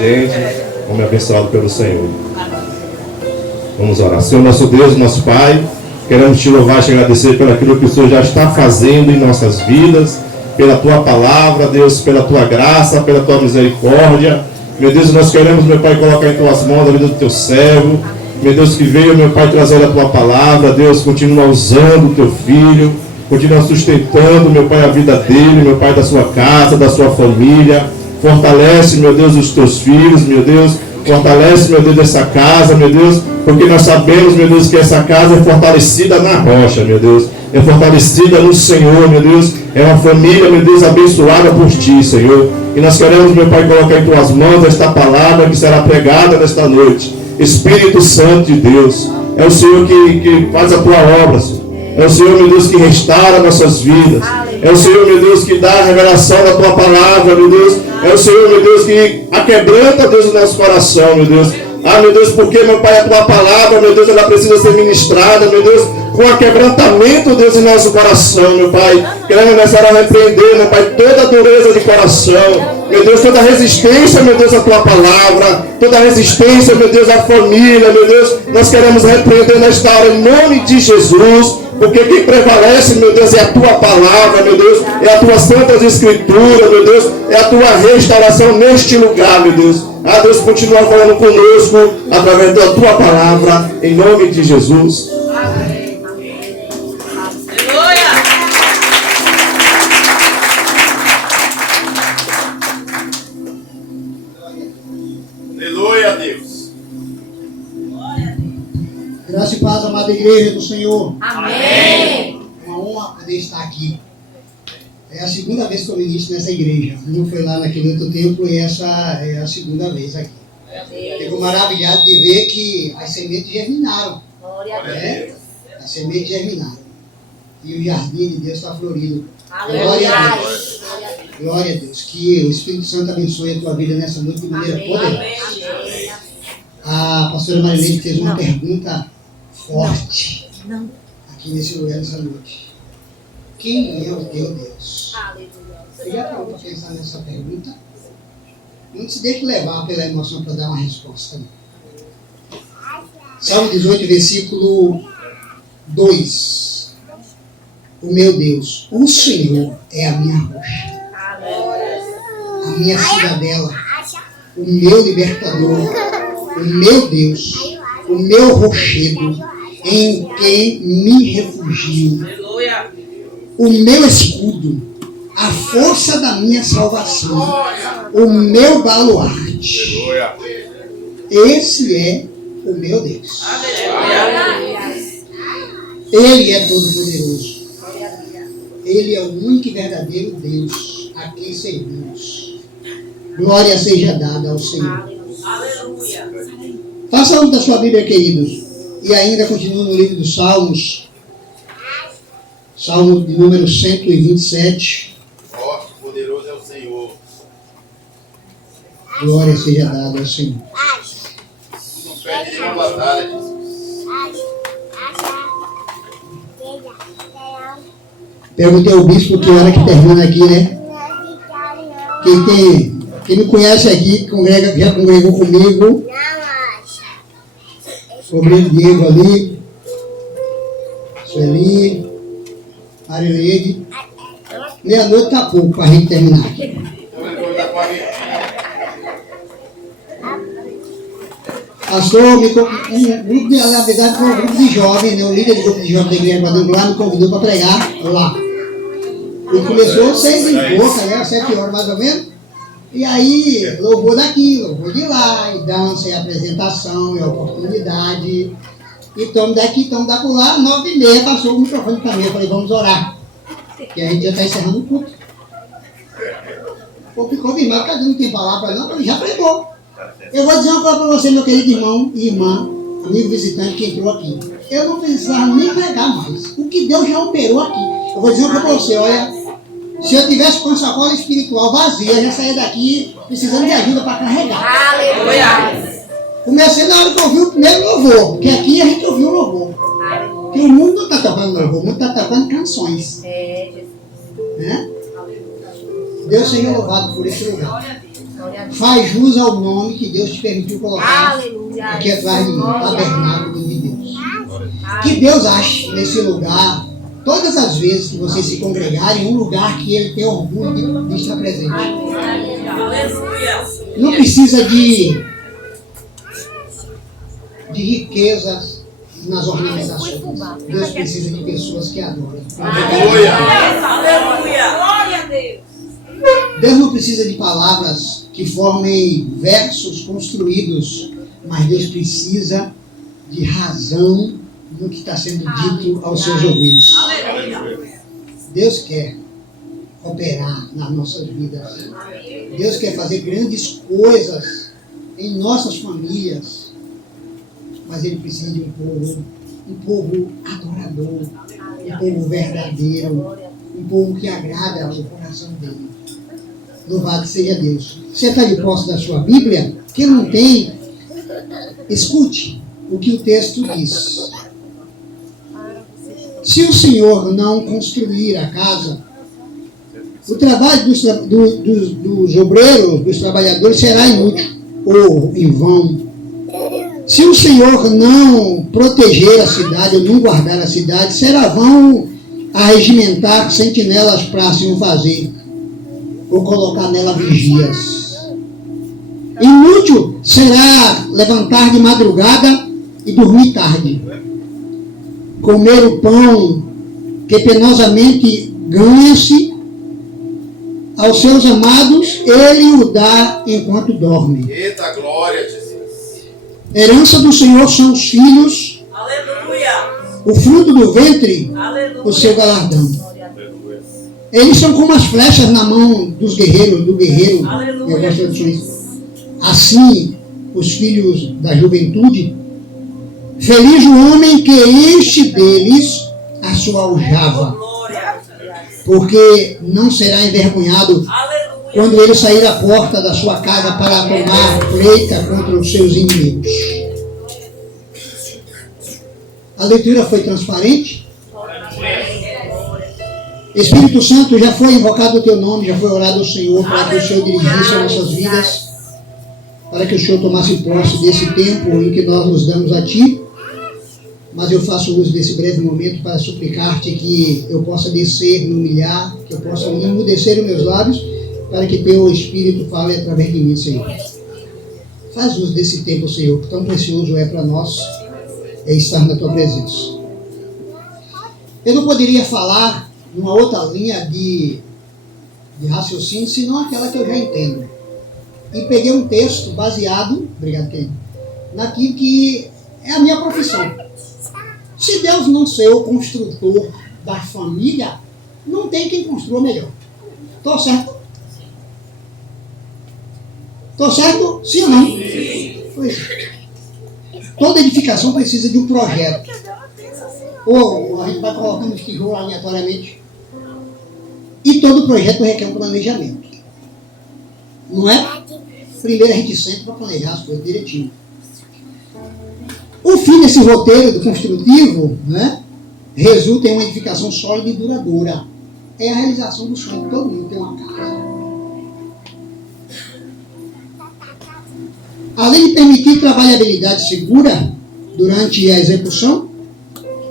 gente, homem abençoado pelo Senhor. Vamos orar. Senhor, nosso Deus, nosso Pai, queremos te louvar e te agradecer pelo aquilo que o Senhor já está fazendo em nossas vidas, pela tua palavra, Deus, pela tua graça, pela tua misericórdia. Meu Deus, nós queremos, meu Pai, colocar em tuas mãos a vida do teu servo. Meu Deus, que veio, meu Pai, trazer a tua palavra. Deus, continua usando o teu filho, continua sustentando, meu Pai, a vida dele, meu Pai, da sua casa, da sua família. Fortalece, meu Deus, os teus filhos, meu Deus. Fortalece, meu Deus, essa casa, meu Deus, porque nós sabemos, meu Deus, que essa casa é fortalecida na rocha, meu Deus. É fortalecida no Senhor, meu Deus. É uma família, meu Deus, abençoada por ti, Senhor. E nós queremos, meu Pai, colocar em tuas mãos esta palavra que será pregada nesta noite. Espírito Santo de Deus, é o Senhor que faz a tua obra, Senhor. É o Senhor, meu Deus, que restaura nossas vidas. É o Senhor, meu Deus, que dá a revelação da tua palavra, meu Deus. É o Senhor, meu Deus, que aquebranta, Deus, o nosso coração, meu Deus. Ah, meu Deus, porque, meu Pai, a tua palavra, meu Deus, ela precisa ser ministrada, meu Deus, com aquebrantamento, Deus, em nosso coração, meu Pai. Queremos nessa hora repreender, meu Pai, toda a dureza de coração, meu Deus, toda a resistência, meu Deus, à tua palavra, toda a resistência, meu Deus, à família, meu Deus, nós queremos repreender nesta hora, em nome de Jesus. Porque quem prevalece, meu Deus, é a tua palavra, meu Deus, é a tua santas escrituras, meu Deus, é a tua restauração neste lugar, meu Deus. Ah, Deus, continua falando conosco através da tua palavra, em nome de Jesus. Amém. Aleluia, Deus. Graça e paz, amada igreja do Senhor. Amém. É uma honra poder estar aqui. É a segunda vez que eu ministro nessa igreja. Não foi lá naquele outro tempo e essa é a segunda vez aqui. Fico maravilhado de ver que as sementes germinaram. Glória a Deus. As sementes germinaram. E o jardim de Deus está florido. Glória a Deus. Glória a Deus. Que o Espírito Santo abençoe a tua vida nessa noite de maneira poderosa. A pastora Marilene fez uma pergunta forte aqui nesse lugar nessa noite. Quem é o teu Deus? Você já parou para pensar nessa pergunta? Não se deixe levar pela emoção para dar uma resposta. Não. Salmo 18, versículo 2. O meu Deus, o Senhor é a minha rocha, a minha cidadela, o meu libertador, o meu Deus, o meu rochedo, em quem me refugio, o meu escudo, a força da minha salvação, o meu baluarte. Esse é o meu Deus. Ele é todo-poderoso. Ele é o único e verdadeiro Deus a quem servimos. Glória seja dada ao Senhor. Faça uso da sua Bíblia, queridos. E ainda continua no livro dos Salmos. Salmo de número 127. Forte, poderoso é o Senhor. Glória seja dada ao Senhor. Tu não perde nenhuma batalha, Jesus. Perguntei ao bispo que hora que termina aqui, né? Quem me conhece aqui, já congregou comigo. Obreiro Diego ali, Sueli, Marileide. Meia-noite está pouco para a gente terminar aqui. Pastor, um grupo de, na verdade, foi um grupo de jovens, né? O líder do grupo de jovens da igreja quadrangular me convidou para pregar lá. E começou 6h pouca, né? 7 horas mais ou menos. E aí, louvor daqui, louvor de lá, e dança, e apresentação, e oportunidade. E estamos daqui, estamos da por lá, 9h30, passou o microfone para mim. Eu falei, vamos orar. Que a gente já está encerrando o culto. O povo ficou firmado, porque não tem palavra não, ele já pregou. Eu vou dizer uma coisa para você, meu querido irmão e irmã, amigo visitante que entrou aqui. Eu não precisava nem pregar mais. O que Deus já operou aqui. Eu vou dizer uma coisa para você, olha. Se eu tivesse com a sacola espiritual vazia, eu já saía daqui precisando de ajuda para carregar. Aleluia. Comecei na hora que eu ouvi o primeiro louvor, porque aqui a gente ouviu o louvor. Porque o mundo não está tocando louvor, o mundo está tocando canções. Né? Deus seja louvado por esse lugar. Faz jus ao nome que Deus te permitiu colocar aqui atrás de mim, tabernáculo de Deus. Que Deus ache nesse lugar, todas as vezes que vocês se congregarem, um lugar que Ele tem orgulho de estar presente. Não precisa de riquezas nas ornamentações. Deus precisa de pessoas que adoram. Aleluia. Glória a Deus. Deus não precisa de palavras que formem versos construídos, mas Deus precisa de razão no que está sendo dito aos seus ouvidos. Deus quer operar nas nossas vidas. Deus quer fazer grandes coisas em nossas famílias, mas Ele precisa de um povo adorador, um povo verdadeiro, um povo que agrada ao coração dele. Louvado seja Deus. Você está de posse da sua Bíblia? Quem não tem, escute o que o texto diz. Se o Senhor não construir a casa, o trabalho dos obreiros, dos trabalhadores, será inútil ou em vão. Se o Senhor não proteger a cidade ou não guardar a cidade, será vão arregimentar sentinelas para assim o fazer, ou colocar nela vigias. Inútil será levantar de madrugada e dormir tarde. Comer o pão que penosamente ganha-se aos seus amados, Ele o dá enquanto dorme. Eita glória, Jesus. Herança do Senhor são os filhos, Aleluia. o fruto do ventre, Aleluia. o seu galardão. Eles são como as flechas na mão dos guerreiros, do guerreiro. Aleluia. Eu gosto disso. Assim, os filhos da juventude, feliz o homem que enche deles a sua aljava, Glória. porque não será envergonhado Aleluia. quando ele sair à porta da sua casa para tomar pleita contra os seus inimigos. A leitura foi transparente? Espírito Santo, já foi invocado o teu nome, já foi orado ao Senhor para que o Senhor dirigisse as nossas vidas, para que o Senhor tomasse posse desse tempo em que nós nos damos a Ti. Mas eu faço uso desse breve momento para suplicar-te que eu possa descer, me humilhar, que eu possa emudecer os meus lábios, para que teu Espírito fale através de mim, Senhor. Faz uso desse tempo, Senhor, que tão precioso é para nós estar na tua presença. Eu não poderia falar numa outra linha de raciocínio, senão aquela que eu já entendo. E peguei um texto baseado, obrigado, Ken, naquilo que é a minha profissão. Se Deus não ser o construtor da família, não tem quem construa melhor. Estou certo? Estou certo? Sim ou não? Sim. Pois. Toda edificação precisa de um projeto. Ou a gente vai colocando os tijolos aleatoriamente. E todo projeto requer um planejamento. Não é? Primeiro a gente senta para planejar as coisas direitinho. O fim desse roteiro do construtivo, né, resulta em uma edificação sólida e duradoura. É a realização do sonho de todo mundo ter uma casa. Além de permitir trabalhabilidade segura durante a execução,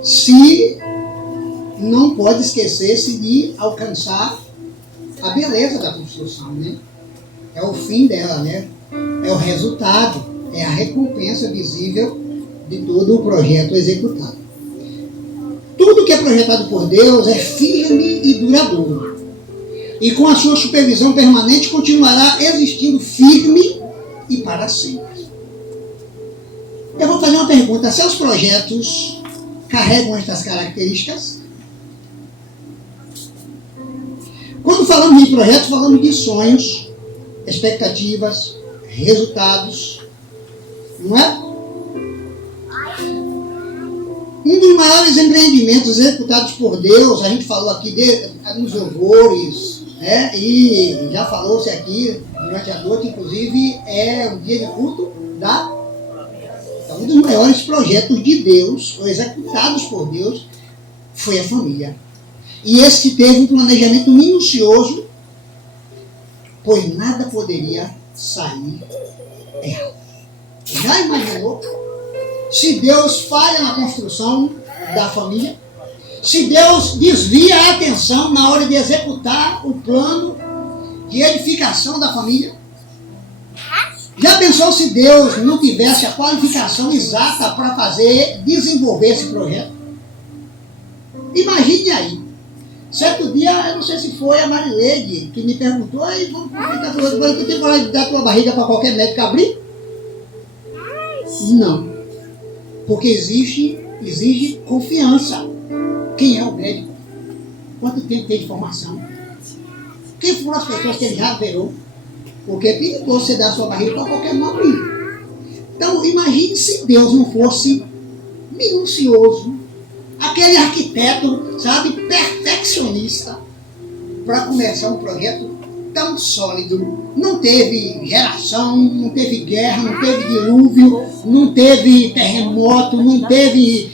se não pode esquecer-se de alcançar a beleza da construção, né? É o fim dela, né? É o resultado, é a recompensa visível de todo o projeto executado. Tudo que é projetado por Deus é firme e duradouro. E com a sua supervisão permanente continuará existindo firme e para sempre. Eu vou fazer uma pergunta. Seus projetos carregam estas características? Quando falamos de projetos, falamos de sonhos, expectativas, resultados, não é? Um dos maiores empreendimentos executados por Deus, a gente falou aqui nos louvores, né? E já falou-se aqui durante a noite, inclusive, é o dia de culto da... Então, um dos maiores projetos de Deus, ou executados por Deus, foi a família. E esse teve um planejamento minucioso, pois nada poderia sair errado. Já imaginou? Se Deus falha na construção da família, se Deus desvia a atenção na hora de executar o plano de edificação da família, já pensou se Deus não tivesse a qualificação exata para desenvolver esse projeto? Imagine aí. Certo dia, eu não sei se foi a Marileide que me perguntou, aí vamos complicar tudo, mas tu tem coragem de dar tua barriga para qualquer médico abrir? Não. Porque exige confiança. Quem é o médico? Quanto tempo tem de formação? Quem foram as pessoas que ele já verou? Porque é perigoso você dar sua barriga para qualquer um abrir. Então, imagine se Deus não fosse minucioso, aquele arquiteto, sabe, perfeccionista, para começar um projeto tão sólido. Não teve geração, não teve guerra, não teve dilúvio, não teve terremoto, não teve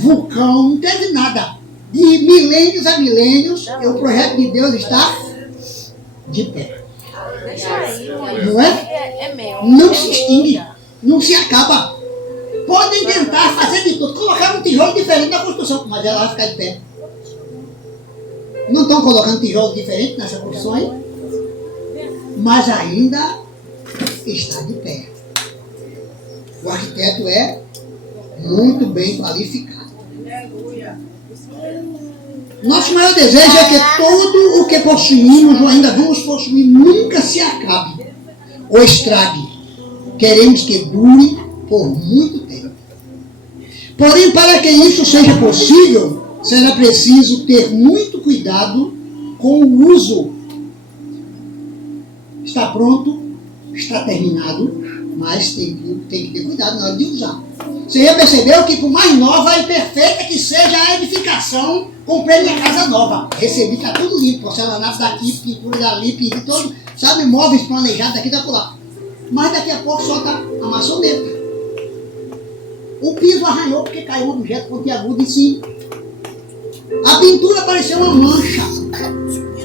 vulcão, não teve nada. De milênios a milênios, o projeto de Deus está de pé. Não é? Não se extingue, não se acaba. Podem tentar fazer de tudo, colocar um tijolo diferente na construção, mas ela vai ficar de pé. Não estão colocando tijolo diferente nessa construção aí, mas ainda está de pé. O arquiteto é muito bem qualificado. Nosso maior desejo é que tudo o que possuímos ou ainda vamos possuir nunca se acabe ou estrague. Queremos que dure por muito tempo. Porém, para que isso seja possível, será preciso ter muito cuidado com o uso. Está pronto, está terminado, mas tem que ter cuidado na hora de usar. Você já percebeu que por mais nova e perfeita que seja a edificação, comprei minha casa nova. Recebi, está tudo limpo, porcelanato daqui, pintura dali, pintura todo, sabe, móveis planejados daqui e da lá. Mas daqui a pouco solta a maçaneta. O piso arranhou porque caiu um objeto pontiagudo em cima. A pintura pareceu uma mancha.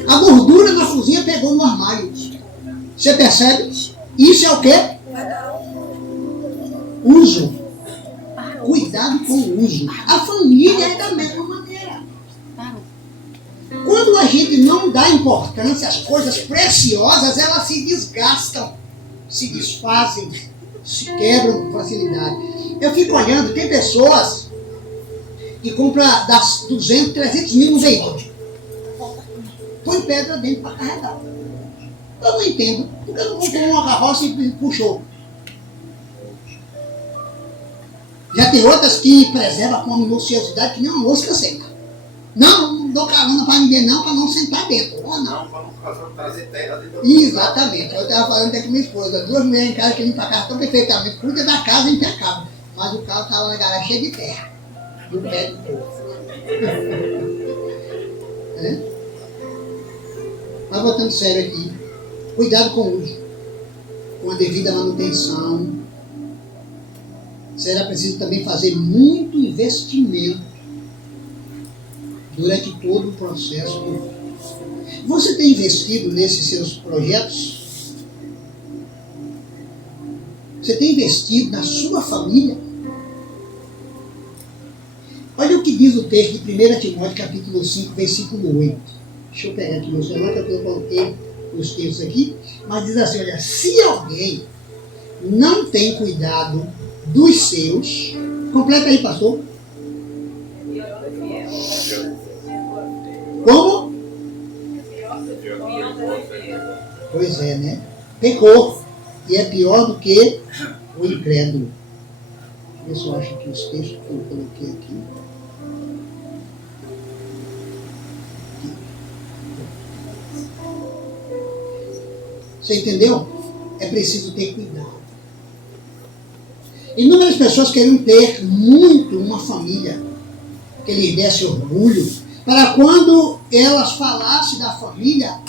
A gordura na cozinha pegou no armário. Você percebe? Isso é o quê? Uso. Cuidado com o uso. A família é da mesma maneira. Quando a gente não dá importância às coisas preciosas, elas se desgastam, se desfazem, se quebram com facilidade. Eu fico olhando, tem pessoas que compram das 200, 300 mil no veículo. Põe pedra dentro para carregar. Eu não entendo. Porque não comprou uma carroça e puxou. Já tem outras que preservam com uma minuciosidade que nem uma mosca seca. Não dou carona para ninguém não, para não sentar dentro. Ou não. Para não trazer terra dentro. Exatamente. Eu estava falando até com minha esposa. 2 mulheres em casa que limpam a casa tão perfeitamente. Cuida da casa impecável. Mas o carro estava na garagem cheio de terra. Do pé do povo. Mas voltando sério aqui. Cuidado com o uso. Com a devida manutenção. Será preciso também fazer muito investimento durante todo o processo. Você tem investido nesses seus projetos? Você tem investido na sua família? Olha o que diz o texto de 1 Timóteo capítulo 5, versículo 8. Deixa eu pegar aqui meu celular, que eu coloquei os textos aqui. Mas diz assim, olha, se alguém não tem cuidado dos seus, completa aí, pastor. Como? Pois é, né? Pecou. E é pior do que o incrédulo. Deixa eu ver se eu acho aqui os textos que eu coloquei aqui. Você entendeu? É preciso ter cuidado. Inúmeras pessoas queriam ter muito uma família que lhes desse orgulho, para quando elas falassem da família,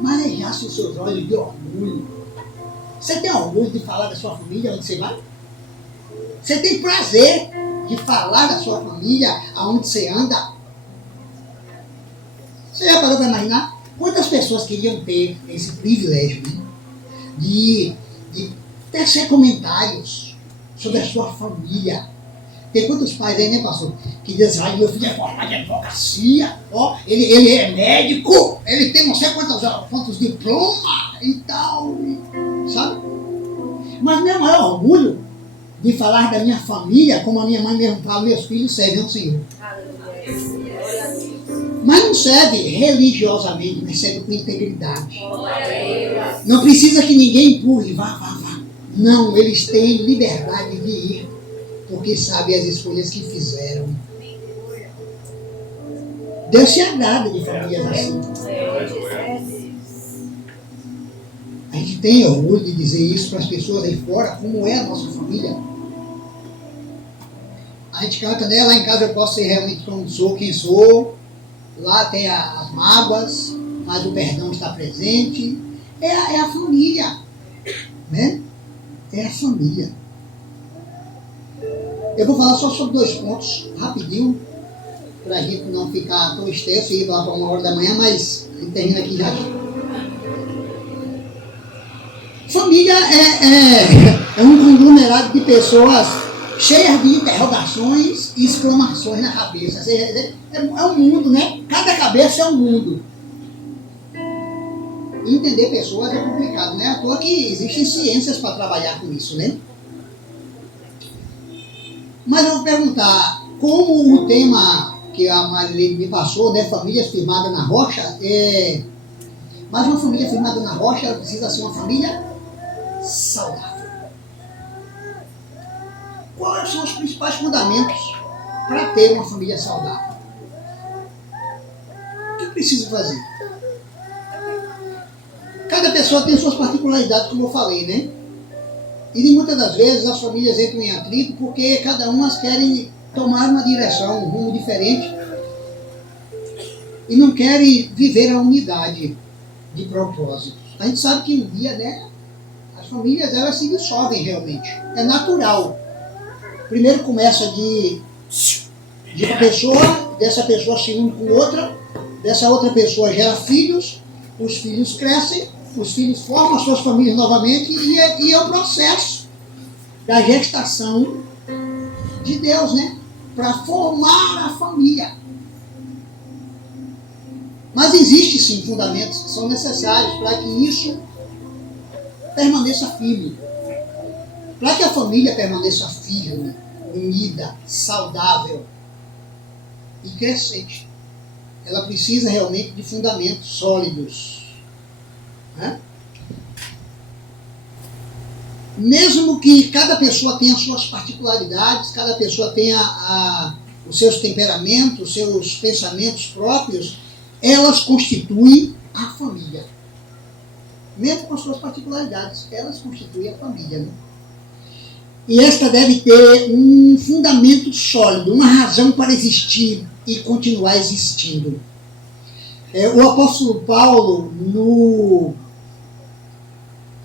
marejassem os seus olhos de orgulho. Você tem orgulho de falar da sua família onde você vai? Você tem prazer de falar da sua família aonde você anda? Você já parou para imaginar quantas pessoas queriam ter esse privilégio, né? de tecer comentários sobre a sua família. Tem quantos pais aí, né, pastor? Que dizem, ai, meu filho é formado em advocacia, ó, ele é médico, ele tem não sei quantos diplomas e tal, sabe? Mas meu maior orgulho de falar da minha família, como a minha mãe mesmo fala, meus filhos servem ao Senhor. Mas não serve religiosamente, mas serve com integridade. Não precisa que ninguém empurre, vá. Não, eles têm liberdade de ir, porque sabem as escolhas que fizeram. Deus se agrada de famílias assim. A gente tem orgulho de dizer isso para as pessoas aí fora, como é a nossa família. A gente canta, né? Lá em casa eu posso ser realmente como sou, quem sou. Lá tem as mágoas, mas o perdão está presente. É a família, né? É a família. Eu vou falar só sobre 2 pontos, rapidinho, para a gente não ficar tão extenso e ir lá para 1h da manhã, mas a gente termina aqui já. Família é um conglomerado de pessoas cheias de interrogações e exclamações na cabeça. É um mundo, né? Cada cabeça é um mundo. Entender pessoas é complicado, né? À toa que existem ciências para trabalhar com isso, né? Mas eu vou perguntar, como o tema que a Marilene me passou, né? Famílias firmadas na rocha, mas uma família firmada na rocha, ela precisa ser uma família saudável. Quais são os principais fundamentos para ter uma família saudável? O que eu preciso fazer? Cada pessoa tem suas particularidades, como eu falei, né? E muitas das vezes as famílias entram em atrito porque cada uma querem tomar uma direção, um rumo diferente e não querem viver a unidade de propósito. A gente sabe que um dia, né, as famílias elas se dissolvem realmente. É natural. Primeiro começa de uma pessoa, dessa pessoa se une com outra, dessa outra pessoa gera filhos, os filhos crescem, os filhos formam as suas famílias novamente e é o processo da gestação de Deus, né? Para formar a família. Mas existem sim fundamentos que são necessários para que isso permaneça firme. Para que a família permaneça firme, unida, saudável e crescente, ela precisa realmente de fundamentos sólidos. Né? Mesmo que cada pessoa tenha suas particularidades, cada pessoa tenha os seus temperamentos, os seus pensamentos próprios, elas constituem a família. Mesmo com as suas particularidades, elas constituem a família. Né? E esta deve ter um fundamento sólido, uma razão para existir e continuar existindo. O apóstolo Paulo,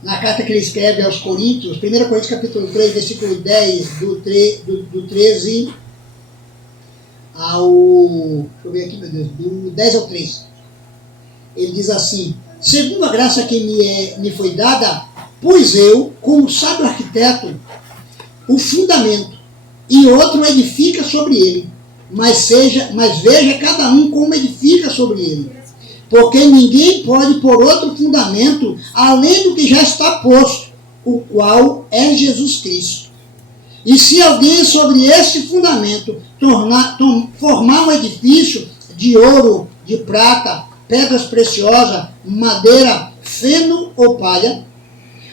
na carta que ele escreve aos Coríntios, 1 Coríntios capítulo 3, versículo 10, do 13 ao... Deixa eu ver aqui, meu Deus, do 10 ao 13. Ele diz assim: segundo a graça que me foi dada, pus eu, como sábio arquiteto, o fundamento, e outro edifica sobre ele, mas veja cada um como edifica sobre ele, porque ninguém pode pôr outro fundamento além do que já está posto, o qual é Jesus Cristo. E se alguém sobre este fundamento formar um edifício de ouro, de prata, pedras preciosas, madeira, feno ou palha,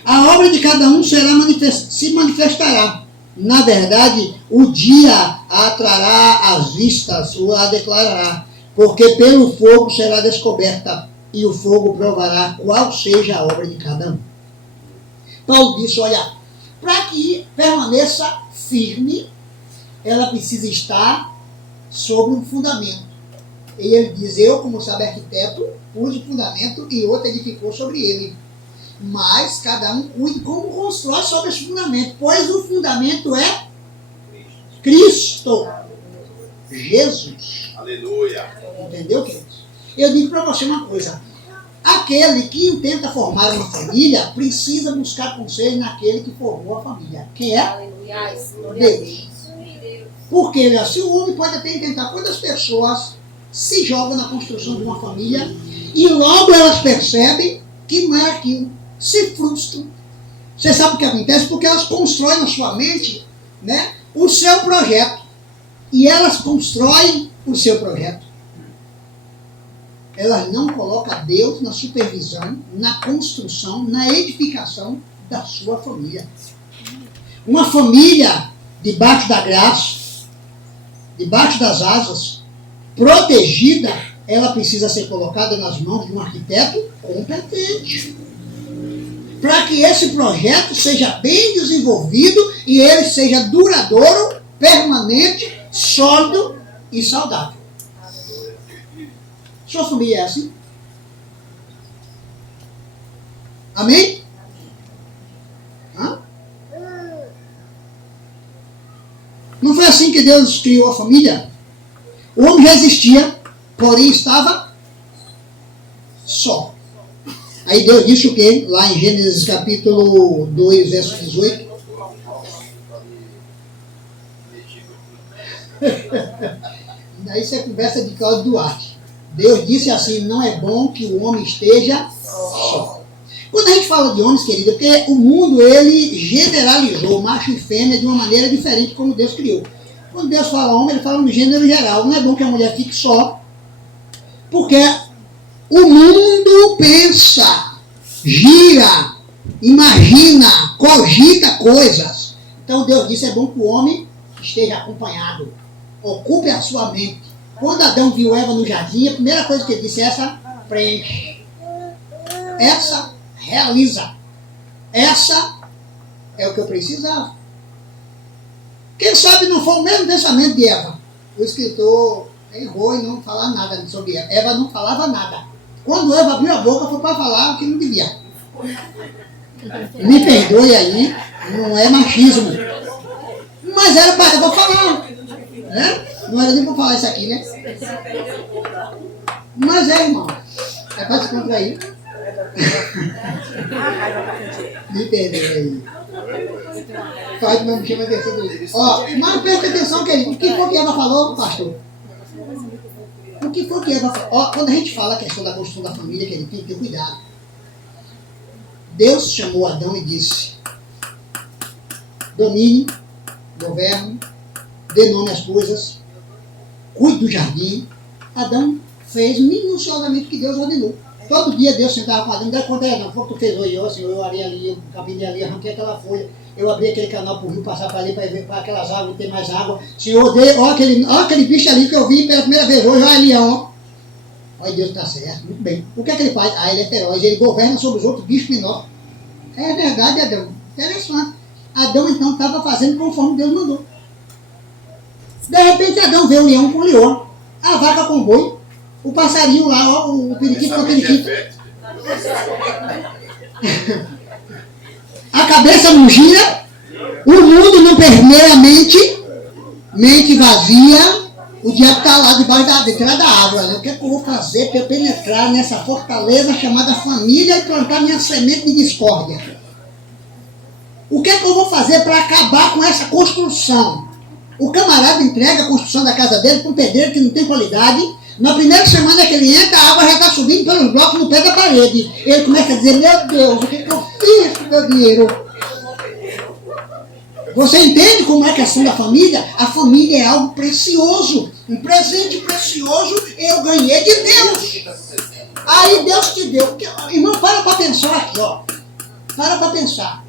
a obra de cada um se manifestará. Na verdade, o dia a trará às vistas, ou a declarará, porque pelo fogo será descoberta, e o fogo provará qual seja a obra de cada um. Paulo disse, olha, para que permaneça firme, ela precisa estar sobre um fundamento. E ele diz, eu, como sabe arquiteto, pus o fundamento e outro edificou sobre ele. Mas cada um cuide como constrói sobre esse fundamento, pois o fundamento é Cristo, Jesus. Aleluia. Entendeu, queridos? Eu digo para você uma coisa, Aquele que intenta formar uma família precisa buscar conselho naquele que formou a família. Quem é? Deus. Porque se o homem pode até intentar, quando as pessoas se jogam na construção de uma família e logo elas percebem que não é aquilo, se frustram. Você sabe o que acontece? Porque elas constroem na sua mente, né, o seu projeto. E elas constroem o seu projeto. Elas não colocam Deus na supervisão, na construção, na edificação da sua família. Uma família debaixo da graça, debaixo das asas, protegida, ela precisa ser colocada nas mãos de um arquiteto competente. Para que esse projeto seja bem desenvolvido e ele seja duradouro, permanente, sólido e saudável. Sua família é assim? Amém? Hã? Não foi assim que Deus criou a família? O homem já existia, porém estava só. Aí Deus disse o quê? Lá em Gênesis capítulo 2, verso 18. Daí você conversa de Cláudio Duarte. Deus disse assim, não é bom que o homem esteja só. Quando a gente fala de homens, querido, é porque o mundo, ele generalizou macho e fêmea de uma maneira diferente como Deus criou. Quando Deus fala homem, ele fala no gênero geral. Não é bom que a mulher fique só, porque o mundo pensa, gira, imagina, cogita coisas. Então Deus disse, é bom que o homem esteja acompanhado, ocupe a sua mente. Quando Adão viu Eva no jardim, a primeira coisa que ele disse é essa preenche, essa realiza, essa é o que eu precisava. Quem sabe não foi o mesmo pensamento de Eva. O escritor errou em não falar nada sobre Eva. Eva não falava nada. Quando Eva abriu a boca foi para falar o que não devia. Me perdoe aí, não é machismo. Mas era para Eva falar. Né? Não era nem para falar isso aqui, né? Mas é, irmão. É para se contrair. Me perdoe aí. Faz, mas me chama atenção do isso. Ó, mas presta atenção, querido. O que foi que Eva falou, pastor? O que foi que Eva falou? Ó, quando a gente fala a questão da construção da família, que a gente tem que ter cuidado. Deus chamou Adão e disse: domine, governe, dê nome às coisas, cuide do jardim. Adão fez minuciosamente o que Deus ordenou. Todo dia Deus sentava com Adão, não dá conta, não foi o que tu fez hoje, eu, Senhor, eu arei ali, eu capinei ali, arranquei aquela folha, eu abri aquele canal para o rio passar para ali, para ver para aquelas águas, ter mais água. Senhor, ó aquele bicho ali que eu vi pela primeira vez hoje, olha ali, ó. Olha, Deus está certo, muito bem. O que é que ele faz? Ah, ele é feroz, ele governa sobre os outros bichos menores. É verdade, Adão. Interessante. Adão, então, estava fazendo conforme Deus mandou. De repente, Adão vê o leão com o leão, a vaca com o boi, o passarinho lá, ó, o periquito com o periquito. A cabeça não gira, o mundo não permeia a mente, mente vazia, o diabo está lá detrás da árvore. Né? O que é que eu vou fazer para eu penetrar nessa fortaleza chamada família e plantar minha semente de discórdia? O que é que eu vou fazer para acabar com essa construção? O camarada entrega a construção da casa dele para um pedreiro que não tem qualidade. Na primeira semana que ele entra, a água já está subindo pelos blocos no pé da parede. Ele começa a dizer, meu Deus, o que eu fiz com o meu dinheiro? Você entende como é a questão da família? A família é algo precioso. Um presente precioso eu ganhei de Deus. Aí Deus te deu. Irmão, para pensar aqui, ó. Para pensar.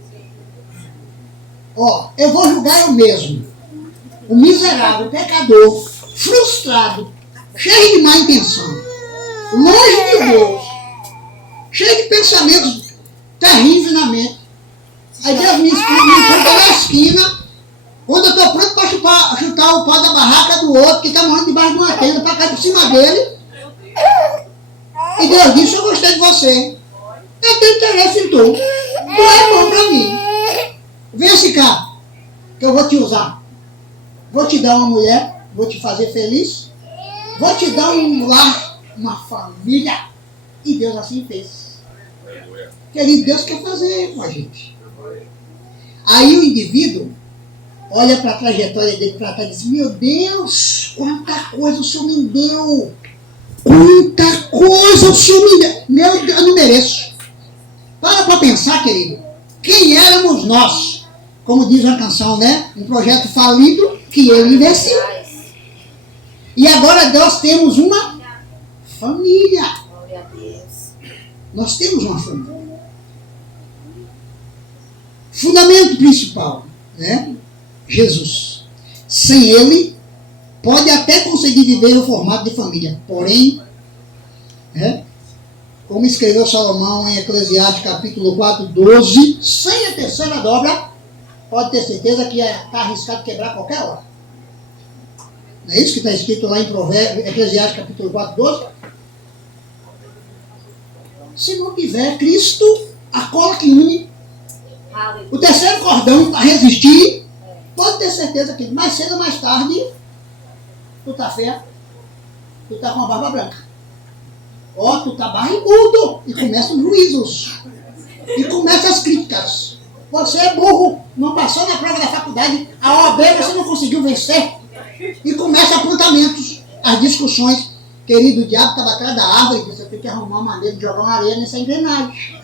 Ó, eu vou julgar eu mesmo. O miserável, o pecador, frustrado, cheio de má intenção, longe de Deus, cheio de pensamentos terríveis na mente. Aí Deus me encontra na esquina, quando eu estou pronto para chutar o pau da barraca do outro, que está morando debaixo de uma tenda, para cair por cima dele. E Deus disse, eu gostei de você. Eu tenho interesse em tu. Tu é bom para mim. Vem cá, que eu vou te usar. Vou te dar uma mulher, vou te fazer feliz. Vou te dar um lar, uma família. E Deus assim fez. Querido, Deus quer fazer com a gente. Aí o indivíduo olha para a trajetória dele para trás e diz, meu Deus, quanta coisa o Senhor me deu. Quanta coisa o Senhor me deu. Meu Deus, eu não mereço. Para pensar, querido. Quem éramos nós? Como diz a canção, né? Um projeto falido que ele investiu. E agora nós temos uma família. Nós temos uma família. Fundamento principal, né? Jesus. Sem ele, pode até conseguir viver o formato de família. Porém, né? Como escreveu Salomão em Eclesiastes capítulo 4, 12, sem a terceira dobra, pode ter certeza que está arriscado quebrar qualquer hora. Não é isso que está escrito lá em Eclesiastes capítulo 4, 12? Se não tiver Cristo, a cola que une, o terceiro cordão para resistir, pode ter certeza que mais cedo ou mais tarde, tu está feia, tu está com a barba branca. Ó, tu está barrigudo. E começam os juízos. E começam as críticas. Você é burro, não passou na prova da faculdade, a OAB você não conseguiu vencer. E começam apontamentos, as discussões. Querido, o diabo estava atrás da árvore, você tem que arrumar uma maneira de jogar uma areia nessa engrenagem.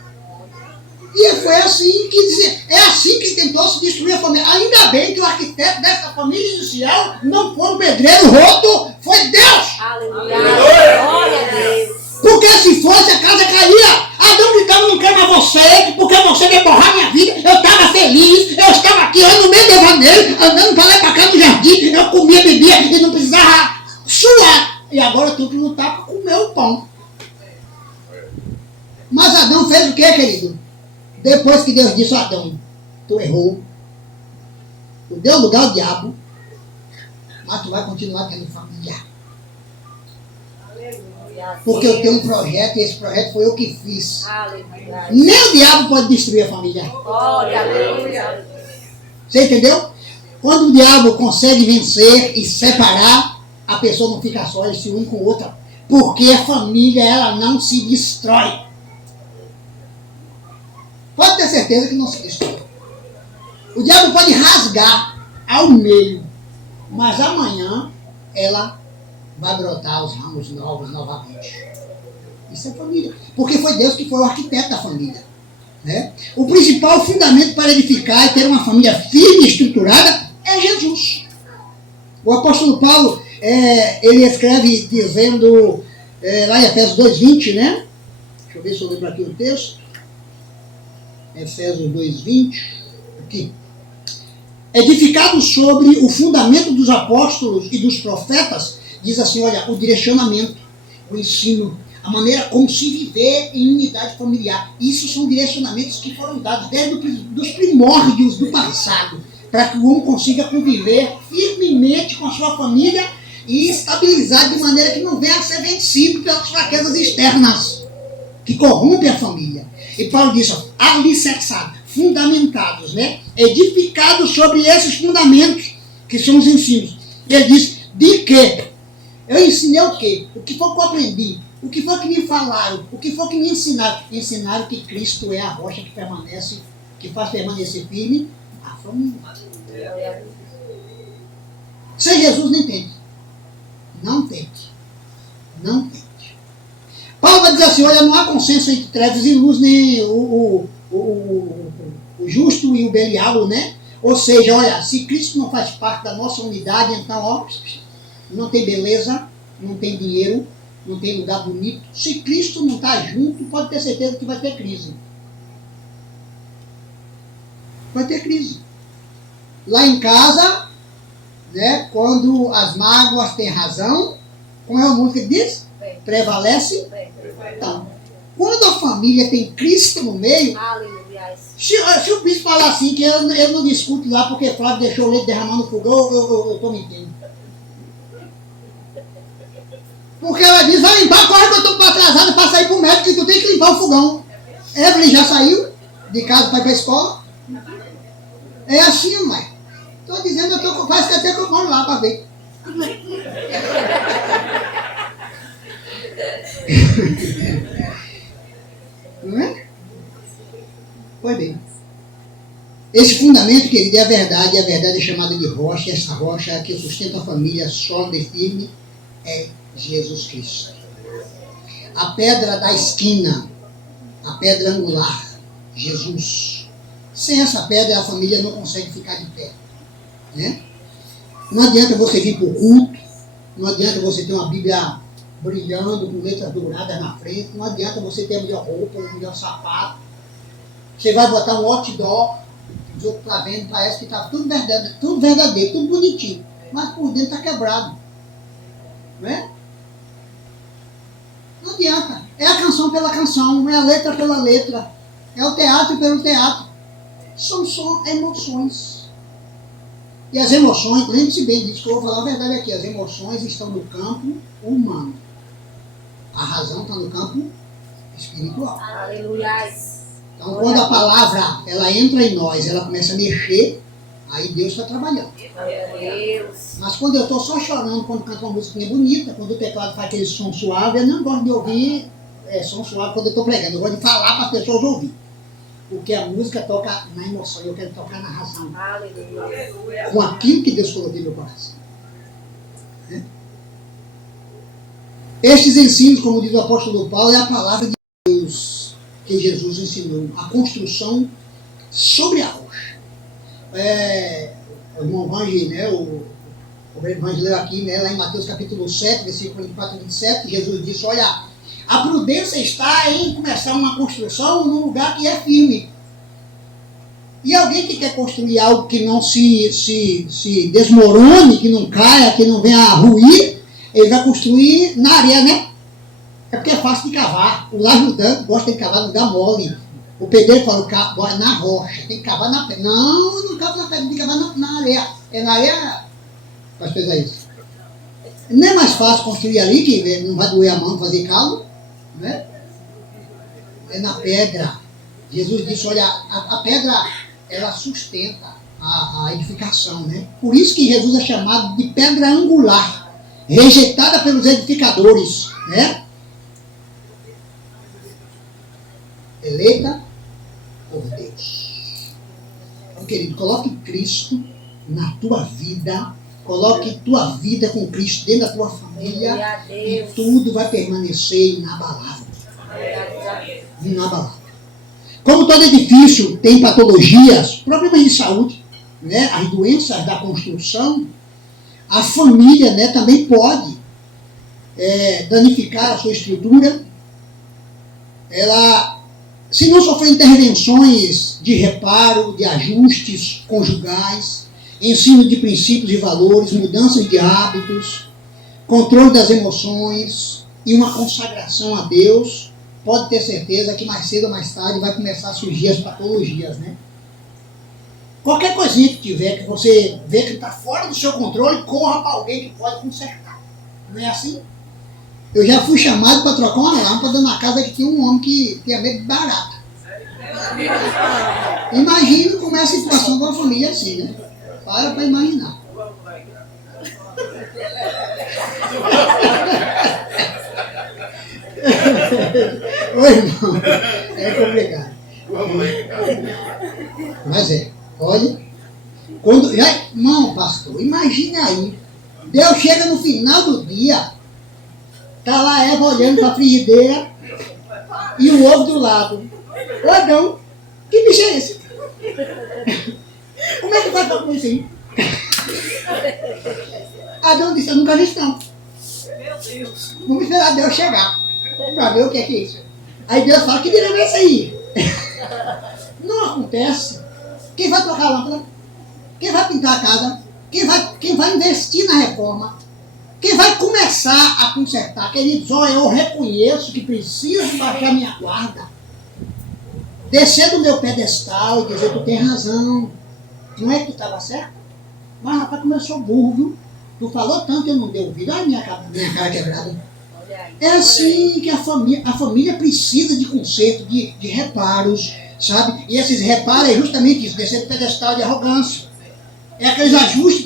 E foi assim que tentou se destruir a família. Ainda bem que o arquiteto dessa família inicial não foi um pedreiro roto, foi Deus. Aleluia. Glória a Deus. Porque se fosse, a casa caía. Adão gritava, não quero mais você, porque você veio borrar minha vida. Eu estava feliz, eu estava aqui, eu no meio do devaneio, andando para lá e para cá no jardim, eu comia, bebia e não precisava suar. E agora eu tenho que lutar para comer o pão. Mas Adão fez o quê, querido? Depois que Deus disse, Adão, tu errou, tu deu lugar ao diabo, mas tu vai continuar tendo família. Porque eu tenho um projeto e esse projeto foi eu que fiz. Aleluia. Nem o diabo pode destruir a família. Glória a Deus. Você entendeu? Quando o diabo consegue vencer e separar, a pessoa não fica só, eles se unem com outra. Porque a família, ela não se destrói. Pode ter certeza que não se destrói. O diabo pode rasgar ao meio, mas amanhã ela vai brotar os ramos novos novamente. Isso é família. Porque foi Deus que foi o arquiteto da família. Né? O principal fundamento para edificar e ter uma família firme e estruturada é Jesus. O apóstolo Paulo, ele escreve dizendo, lá em Efésios 2:20, né? Deixa eu ver se eu lembro aqui o texto. Efésios 2:20, aqui. Edificado sobre o fundamento dos apóstolos e dos profetas, diz assim, olha, o direcionamento, o ensino, a maneira como se viver em unidade familiar. Isso são direcionamentos que foram dados desde os primórdios do passado, para que o homem consiga conviver firmemente com a sua família e estabilizar de maneira que não venha a ser vencido pelas fraquezas externas, que corrompem a família. E Paulo diz, alicerçados, fundamentados, né? Edificados sobre esses fundamentos, que são os ensinos. Ele diz, de quê? Eu ensinei o quê? O que foi que eu aprendi? O que foi que me falaram? O que foi que me ensinaram? Ensinaram que Cristo é a rocha que permanece, que faz permanecer firme a família. Sem Jesus nem tente. Não tente. Não tente. Paulo vai dizer assim, olha, não há consenso entre trevas e luz, nem o justo e o Belial, né? Ou seja, olha, se Cristo não faz parte da nossa unidade, então, ó, não tem beleza, não tem dinheiro, não tem lugar bonito. Se Cristo não está junto, pode ter certeza que vai ter crise. Vai ter crise. Lá em casa, né, quando as mágoas têm razão, como é a música que diz? Prevalece. Então, quando a família tem Cristo no meio, se o bispo falar assim, que eu não discuto lá porque Flávio deixou o leite derramar no fogão, eu estou mentindo. Porque ela diz, vai limpar, corre que eu estou atrasado para sair para o médico e tu tem que limpar o fogão. Evelyn já saiu de casa para ir para a escola. É assim, mãe. Estou dizendo, quase que até que eu moro lá para ver. Pois bem. Esse fundamento, querido, é a verdade. E a verdade é chamada de rocha. E essa rocha que sustenta a família sólida e firme é Jesus Cristo. A pedra da esquina, a pedra angular, Jesus. Sem essa pedra, a família não consegue ficar de pé. Né? Não adianta você vir para o culto, não adianta você ter uma Bíblia brilhando, com letras douradas na frente, não adianta você ter a melhor roupa, o melhor sapato. Você vai botar um outdoor, os outros estão vendo, parece que está tudo verdadeiro, tudo bonitinho, mas por dentro está quebrado. Não é? Não adianta. É a canção pela canção, é a letra pela letra, é o teatro pelo teatro. São só emoções. E as emoções, lembre-se bem disso, que eu vou falar a verdade aqui, as emoções estão no campo humano. A razão está no campo espiritual. Aleluia. Então, quando a palavra ela entra em nós, ela começa a mexer, aí Deus está trabalhando. Deus. Mas quando eu estou só chorando, quando canto uma musiquinha bonita, quando o teclado faz aquele som suave, eu não gosto de ouvir som suave quando eu estou pregando. Eu gosto de falar para as pessoas ouvir. Porque a música toca na emoção, eu quero tocar na razão. Aleluia. Com aquilo que Deus colocou no meu coração. Né? Estes ensinos, como diz o apóstolo Paulo, é a palavra de Deus que Jesus ensinou. A construção sobre a rocha. O irmão Vange, né, o Vange leu aqui, né, lá em Mateus capítulo 7, versículo 24 e 27, Jesus disse, olha, a prudência está em começar uma construção num lugar que é firme. E alguém que quer construir algo que não se desmorone, que não caia, que não venha a ruir, ele vai construir na areia, né? É porque é fácil de cavar. O ajudante gosta de cavar no lugar mole. O pedreiro fala, na rocha, tem que cavar na pedra. Não cava na pedra, tem que cavar na areia. É na areia para as pessoas isso. Não é mais fácil construir ali, que não vai doer a mão fazer calo, né? É na pedra. Jesus disse, olha, a pedra, ela sustenta a edificação, né? Por isso que Jesus é chamado de pedra angular, rejeitada pelos edificadores, né? Eleita por Deus. Então, querido, coloque Cristo na tua vida, coloque tua vida com Cristo dentro da tua família e tudo vai permanecer inabalável. Inabalável. Como todo edifício tem patologias, problemas de saúde, né, as doenças da construção, a família, né, também pode danificar a sua estrutura. Ela, se não sofrer intervenções de reparo, de ajustes conjugais, ensino de princípios e valores, mudanças de hábitos, controle das emoções e uma consagração a Deus, pode ter certeza que mais cedo ou mais tarde vai começar a surgir as patologias, né? Qualquer coisinha que tiver, que você vê que está fora do seu controle, corra para alguém que pode consertar. Não é assim? Eu já fui chamado para trocar uma lâmpada na casa que tinha um homem que tinha medo de barata. Imagina como é a situação de uma família assim, né? Para imaginar. Oi, irmão. É complicado. Mas olha, irmão, pastor, imagine aí. Deus chega no final do dia, tá lá a Eva olhando para a frigideira e o ovo do lado. Ô, Adão, que bicho é esse? Como é que vai com isso aí? Adão disse, eu nunca vi isso não. Vamos esperar Deus chegar para ver o que é isso. Aí Deus fala, que dilema é esse aí? Não acontece. Quem vai trocar a lâmpada? Quem vai pintar a casa? Quem vai investir na reforma? Quem vai começar a consertar? Queridos, eu reconheço que preciso baixar minha guarda, descer do meu pedestal e dizer, tu tem razão. Não é que tu estava certo? Mas rapaz, como eu sou burro, viu? Tu falou tanto que eu não dei ouvido. Olha minha cara quebrada. É assim que a família precisa de conserto, de reparos, sabe? E esses reparos é justamente isso, descer do pedestal de arrogância. É aqueles ajustes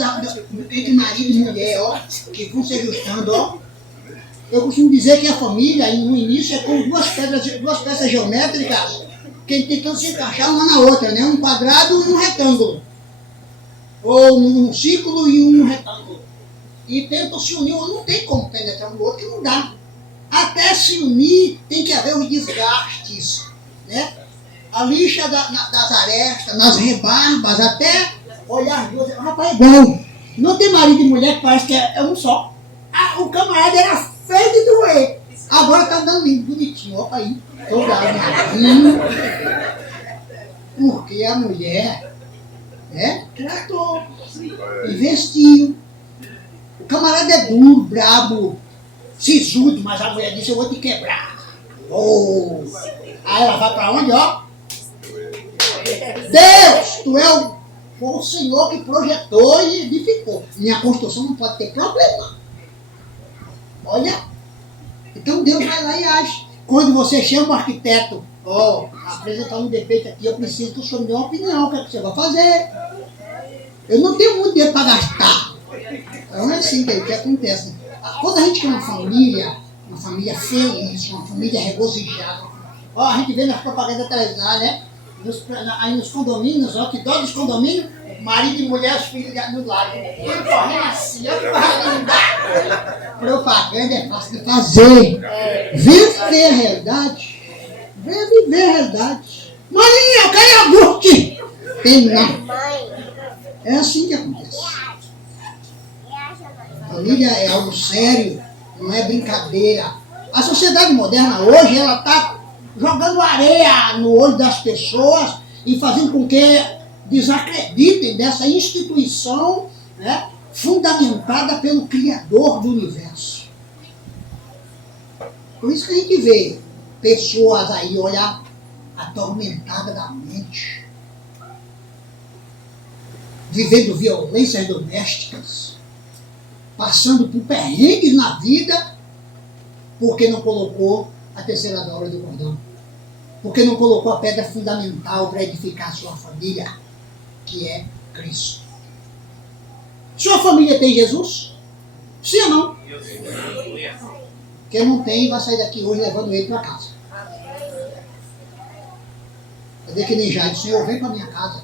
entre marido e mulher, ó, que vão se ajustando, ó. Eu costumo dizer que a família, no início, é como duas peças geométricas Porque tentando se encaixar uma na outra, né? Um quadrado e um retângulo. Ou um círculo e um retângulo. E tentam se unir, não tem como penetrar um no outro, que não dá. Até se unir, tem que haver os desgastes, né? A lixa das arestas, nas rebarbas, até olhar as duas. Rapaz, é igual. Não tem marido e mulher que parece que é um só. O camarada era feio de doer. Agora tá dando lindo, bonitinho. Olha aí. Toda alinhadinho. Porque a mulher, né, tratou, investiu. O camarada é duro, brabo, sisudo, mas a mulher disse: eu vou te quebrar. Oh. Aí ela vai pra onde, ó? Deus, tu foi o Senhor que projetou e edificou. Minha construção não pode ter problema. Olha. Então Deus vai lá e age. Quando você chama o arquiteto, apresentar um defeito aqui, eu preciso que o senhor me dê uma opinião, o que é que você vai fazer? Eu não tenho muito dinheiro para gastar. Então é assim que acontece. Quando a gente quer uma família feliz, uma família regozijada, a gente vê nas propagandas da televisão, né? Aí nos condomínios, que todos os condomínios, marido e mulher, os filhos no lado. Tudo correndo assim, propaganda é fácil de fazer. Viver a realidade. Viver a realidade. Maninha, eu quero iogurte. Tem não. É assim que acontece. Família é algo sério, não é brincadeira. A sociedade moderna hoje, ela está jogando areia no olho das pessoas e fazendo com que desacreditem dessa instituição, né, fundamentada pelo Criador do Universo. Por isso que a gente vê pessoas aí, olha, atormentadas da mente, vivendo violências domésticas, passando por perrengues na vida, porque não colocou a terceira dobra do cordão. Porque não colocou a pedra fundamental para edificar a sua família, que é Cristo. Sua família tem Jesus? Sim ou não? Quem não tem, vai sair daqui hoje levando ele para casa. Cadê que nem Jairo? Senhor, vem para minha casa.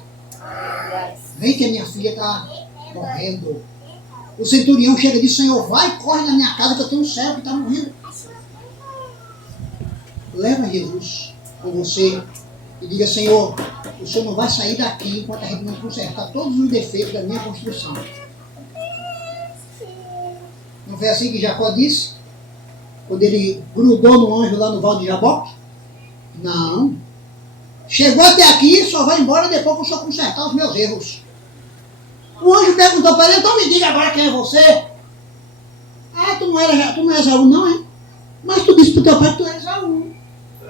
Vem que a minha filha está morrendo. O centurião chega e diz: Senhor, vai, corre na minha casa que eu tenho um servo que está morrendo. Leva Jesus com você e diga: Senhor, o Senhor não vai sair daqui enquanto a gente não consertar todos os defeitos da minha construção. Não foi assim que Jacó disse? Quando ele grudou no anjo lá no Val de Jaboque? Não. Chegou até aqui, só vai embora depois que o Senhor consertar os meus erros. O anjo perguntou para ele: então me diga agora quem é você. Tu não é Esaú não, é? Mas tu disse para o teu pai que tu é Esaú.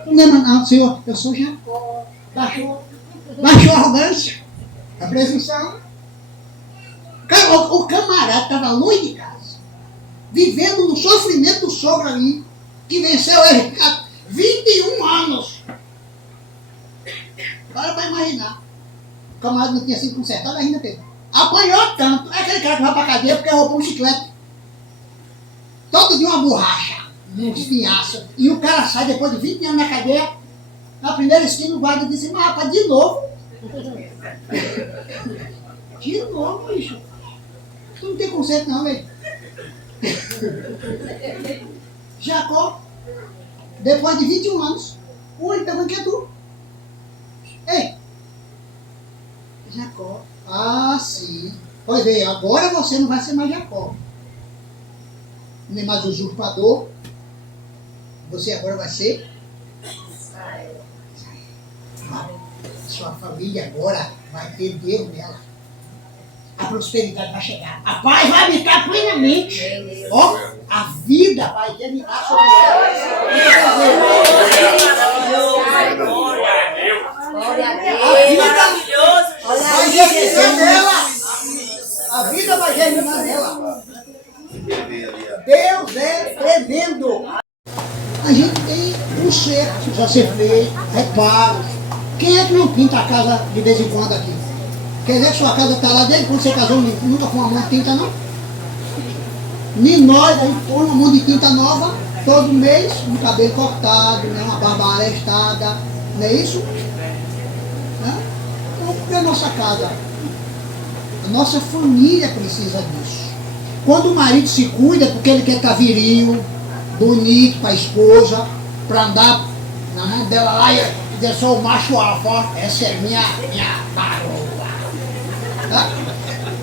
Não lembra não, Senhor, eu sou Jacó. Baixou a arrogância, a presunção. O camarada estava longe de casa, vivendo no sofrimento do sogro ali, que venceu ele há 21 anos. Agora para imaginar. O camarada não tinha sido consertado ainda teve. Apanhou tanto. É aquele cara que vai para a cadeia porque roubou um chiclete. Todo de uma borracha, um espinhaço. E o cara sai depois de 20 anos na cadeia. Na primeira esquina o guarda disse: mas rapaz, de novo? De novo, bicho. Tu não tem conserto não, velho. Jacó, depois de 21 anos, o único tamanho que é tu. Ei, Jacó. Sim. Pois bem, agora você não vai ser mais Jacó. Nem mais usurpador. Você agora vai ser Israel. Sua família agora vai ter Deus nela. A prosperidade vai chegar. A paz vai habitar plenamente. A vida vai terminar sobre ela. A vida vai germinar nela. Deus é tremendo. A gente tem consertos a ser feito, reparos. Quem é que não pinta a casa de vez em quando aqui? Quer dizer que sua casa está lá desde quando você casou, nunca foi uma mão de tinta, não? Nem nós, a gente põe uma mão de tinta nova todo mês, um cabelo cortado, né, uma barba arestada, não é isso? para a nossa casa. A nossa família precisa disso. Quando o marido se cuida, porque ele quer estar viril, bonito para a esposa, para andar na mão dela lá e dizer, sou o macho alfa, essa é minha baroa. Tá?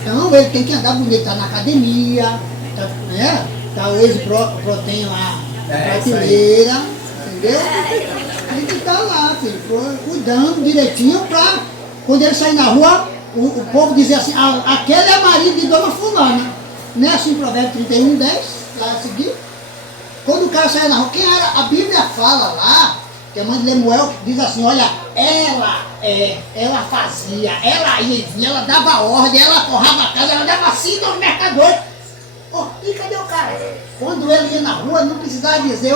Então ele tem que andar bonito, tá na academia, tá, né? Tá o ex-protein lá na prateleira, entendeu? Tem que estar lá, filho, cuidando direitinho para quando ele sair na rua, o povo dizer assim, aquele é marido de Dona Fulana. Não é assim, Provérbio 31:10, lá a seguir. Quando o cara sai na rua, quem era? A Bíblia fala lá, que a mãe de Lemuel diz assim, olha, ela fazia, ela ia, ela dava ordem, ela forrava a casa, ela dava assim nos mercadores. Oh, e cadê o cara? Quando ele ia na rua, não precisava dizer,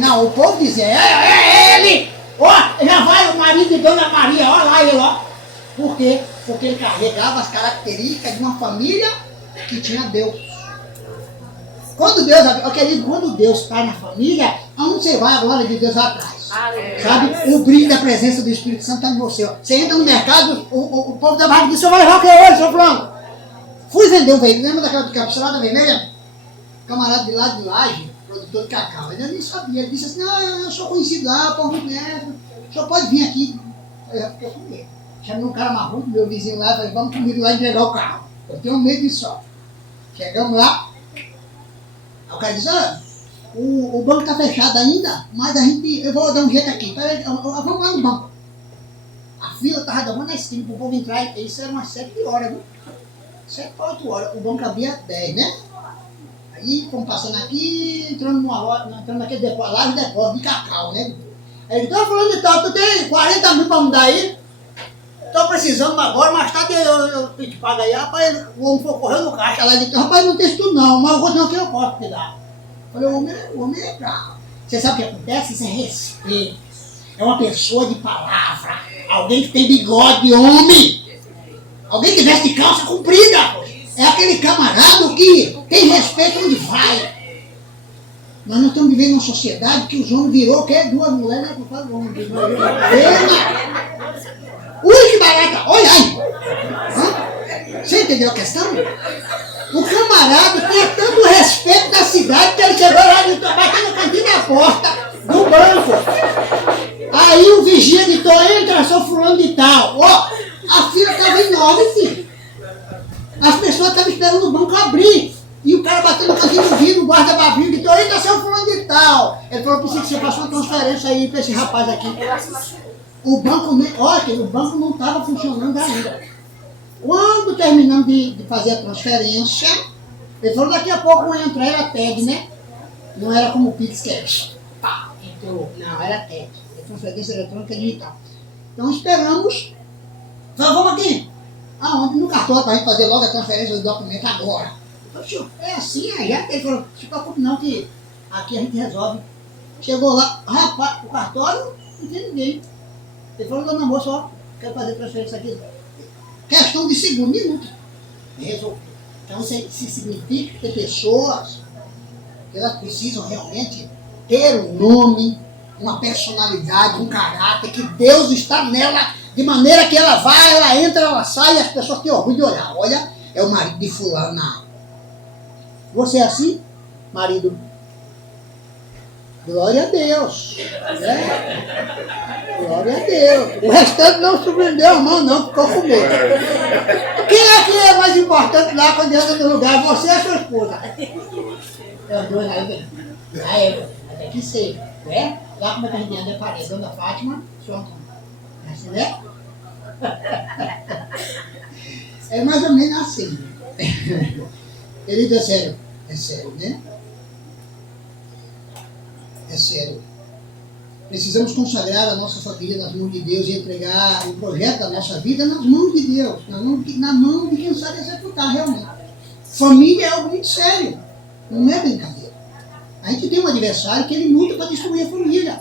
não, o povo dizia, é ele! Ó, já vai o marido de Dona Maria, olha lá ele, ó. Por quê? Porque ele carregava as características de uma família que tinha Deus. Quando Deus está na família, aonde você vai, a glória de Deus vai atrás. Sabe? O brilho da presença do Espírito Santo está em você. Ó. Você entra no mercado, o povo da barra diz, senhor, vai levar o que hoje, senhor Fulano? Fui vender um veículo, lembra daquela capsulada vermelha? Camarada de lá de Laje, produtor de cacau, ele nem sabia. Ele disse assim, não, eu sou conhecido lá, o povo me conhece, o senhor pode vir aqui. Eu fiquei com medo. Chamei um cara marrom, meu vizinho lá, falei, vamos comigo lá entregar o carro. Eu tenho medo disso só. Chegamos lá, aí o cara disse, o banco está fechado ainda, mas eu vou dar um jeito aqui. Peraí, vamos lá no banco. A fila estava dando na esquina para o povo entrar, isso era umas 7 horas, viu? 7 para 8 horas, o banco abria 10, né? Aí fomos passando aqui, entrando naquele depósito, lá no depósito de cacau, né? Aí ele estava falando de tal, tu tem 40 mil para me dar aí? Estou precisando agora, mais tarde eu te pago aí. Rapaz, o homem foi correndo no caixa lá e disse, rapaz, não tem isso tudo não, mas eu vou dizer o que eu posso te dar. Eu falei, o homem é bravo. Você sabe o que acontece? Isso é respeito. É uma pessoa de palavra. Alguém que tem bigode, homem. Alguém que veste calça comprida. É aquele camarada que tem respeito onde vai. Nós não estamos vivendo numa sociedade que os homens virou o quê? 2 mulheres, né? Por favor, homem. Ui, que barata! Olha aí! Você entendeu a questão? O camarada tinha tanto respeito da cidade que ele chegou lá e bateu no cantinho da porta do banco. Aí o vigia gritou, entra, sou fulano de tal. Ó, a fila estava enorme, filho. As pessoas estavam esperando o banco abrir. E o cara bateu no cantinho do vidro, o guarda-bavinho gritou, entra, seu fulano de tal. Ele falou, preciso que você faça uma transferência aí para esse rapaz aqui. O banco não estava funcionando ainda. Quando terminamos de fazer a transferência, ele falou, daqui a pouco vai entrar, era TED, né? Não era como o Pix Cash. Pá, entrou. Não, era TED. Transferência eletrônica digital. Então esperamos. Falei, vamos aqui. Aonde? No cartório, para a gente fazer logo a transferência do documento agora. Eu falei, é assim, aí ele falou, não se preocupe não, que aqui a gente resolve. Chegou lá, rapaz, o cartório não tem ninguém. Ele falou, dona moça, ó, quero fazer transferência aqui. Questão de segundo minuto. Resolveu. Então isso significa que tem pessoas que elas precisam realmente ter um nome, uma personalidade, um caráter, que Deus está nela, de maneira que ela vai, ela entra, ela sai, e as pessoas têm orgulho de olhar. Olha, é o marido de fulana. Você é assim, marido? Glória a Deus. Né? Glória a Deus. O restante não surpreendeu a mão, não, ficou com medo. Quem é que é mais importante lá quando entra no lugar? Você ou a sua esposa? É os dois aí, aí tem que ser, né? Lá como é que a gente anda, parede, Dona Fátima, senhor Antônio. É assim, né? É mais ou menos assim. Querido, é sério, né? É sério. Precisamos consagrar a nossa família nas mãos de Deus e entregar o projeto da nossa vida nas mãos de Deus, na mão de quem sabe executar realmente. Família é algo muito sério, não é brincadeira. A gente tem um adversário que ele luta para destruir a família,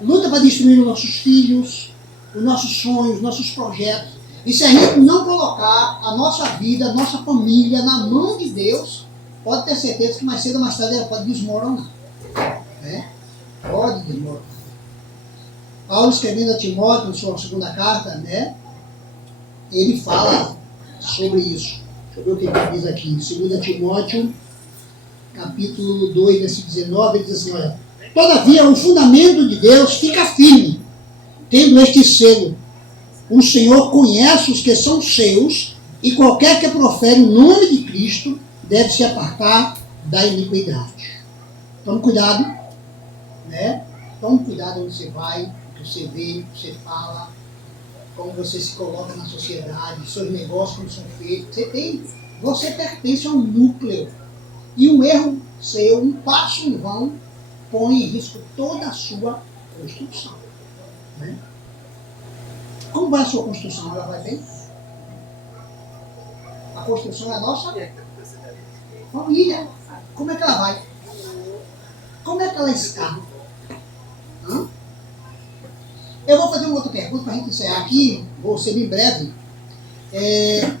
luta para destruir os nossos filhos, os nossos sonhos, os nossos projetos. E se a gente não colocar a nossa vida, a nossa família na mão de Deus, pode ter certeza que mais cedo ou mais tarde ela pode desmoronar. Né? Pode desmoronar. Paulo escrevendo a Timóteo, em sua segunda carta, né? ele fala sobre isso. Deixa eu ver o que ele diz aqui. Em 2 Timóteo, capítulo 2, versículo 19, ele diz assim, olha, todavia o fundamento de Deus fica firme, tendo este selo. O Senhor conhece os que são seus, e qualquer que profere o nome de Cristo deve se apartar da iniquidade. Tome cuidado, né? Tome cuidado onde você vai, o que você vê, o que você fala, como você se coloca na sociedade, seus negócios como são feitos. Você pertence a um núcleo. E um erro seu, um passo em vão, põe em risco toda a sua construção. Né? Como vai a sua construção? Ela vai bem? A construção é a nossa família. Como é que ela vai? Como é que ela está? Hã? Eu vou fazer uma outra pergunta para a gente encerrar aqui, vou ser bem breve.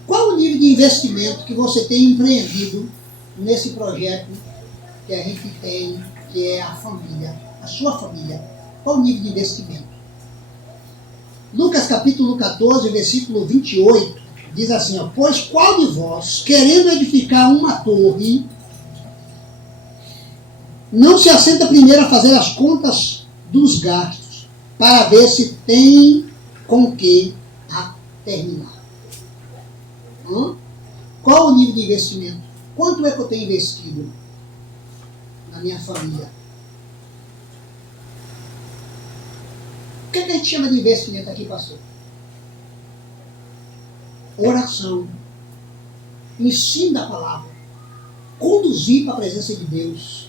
Qual o nível de investimento que você tem empreendido nesse projeto que a gente tem, que é a família, a sua família? Qual o nível de investimento? Lucas capítulo 14, versículo 28, diz assim, ó, pois qual de vós, querendo edificar uma torre, não se assenta primeiro a fazer as contas dos gastos, para ver se tem com que a terminar? Qual o nível de investimento? Quanto é que eu tenho investido na minha família? O que a gente chama de investimento aqui, pastor? Oração, ensino da palavra, conduzir para a presença de Deus,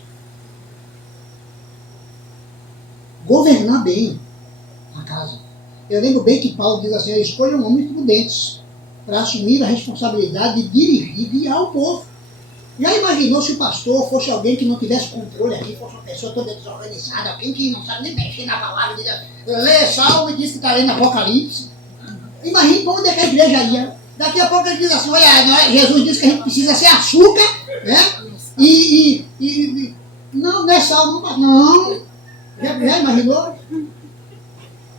governar bem a casa. Eu lembro bem que Paulo diz assim, escolha um homem prudente para assumir a responsabilidade de dirigir e guiar o povo. Já imaginou se o pastor fosse alguém que não tivesse controle aqui, fosse uma pessoa toda desorganizada, alguém que não sabe nem mexer na palavra, lê Salmo e diz que está lendo Apocalipse? Imagine para onde é que a igreja ia. Daqui a pouco ele diz assim, olha, Jesus disse que a gente precisa ser açúcar, né? Não é Salmo, não. Já imaginou?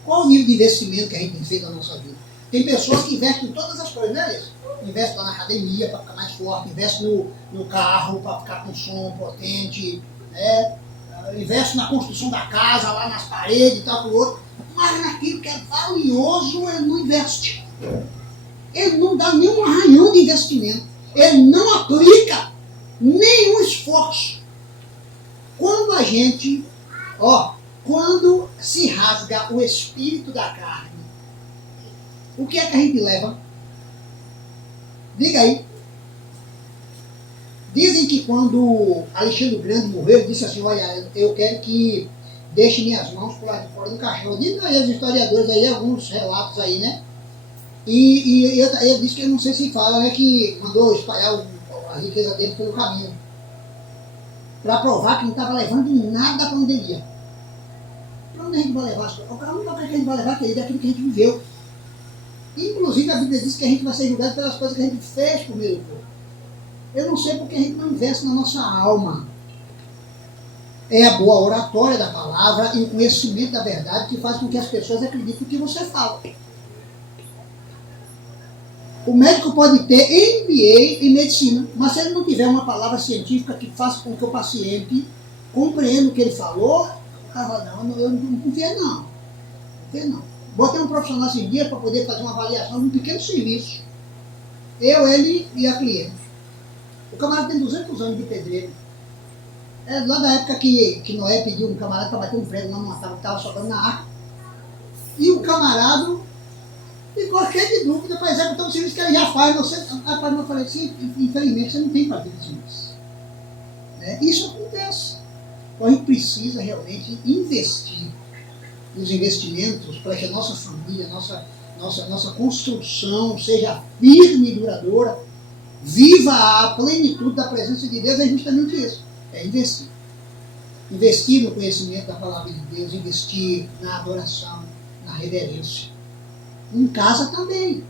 Qual o nível de investimento que a gente tem feito na nossa vida? Tem pessoas que investem em todas as coisas, né? Investe lá na academia para ficar mais forte, investe no carro para ficar com som potente, né? Investe na construção da casa, lá nas paredes e tal, pro outro. Mas naquilo que é valioso, ele não investe. Ele não dá nenhum arranhão de investimento. Ele não aplica nenhum esforço. Quando se rasga o espírito da carne, o que é que a gente leva? Diga aí. Dizem que quando Alexandre o Grande morreu, ele disse assim, olha, eu quero que deixe minhas mãos por lá de fora do caixão. Dizem aí os historiadores aí, alguns relatos aí, né? E ele disse que, eu não sei se fala, né, que mandou espalhar a riqueza dele pelo caminho. Para provar que não estava levando nada para onde ele ia. Para onde a gente vai levar as coisas? O único lugar que a gente vai levar, querido, é aquilo que a gente viveu. Inclusive a Bíblia diz que a gente vai ser julgado pelas coisas que a gente fez por meio do corpo. Eu não sei porque a gente não investe na nossa alma. É a boa oratória da palavra e o conhecimento da verdade que faz com que as pessoas acreditem no que você fala. O médico pode ter MBA em medicina, mas se ele não tiver uma palavra científica que faça com que o paciente compreenda o que ele falou, eu não confio não. Botei um profissional esses dias para poder fazer uma avaliação de um pequeno serviço. Eu, ele e a cliente. O camarada tem 200 anos de pedreiro. Lá da época que Noé pediu um camarada para bater um prego lá numa tábua que estava sobrando na arca. E o camarada ficou cheio de dúvida para executar um serviço que ele já faz. Rapaz, eu falei assim, infelizmente você não tem para ver isso. Isso acontece. Então a gente precisa realmente investir nos investimentos para que a nossa família, nossa construção seja firme e duradoura, viva a plenitude da presença de Deus. É justamente isso, é investir. Investir no conhecimento da palavra de Deus, investir na adoração, na reverência. Em casa também.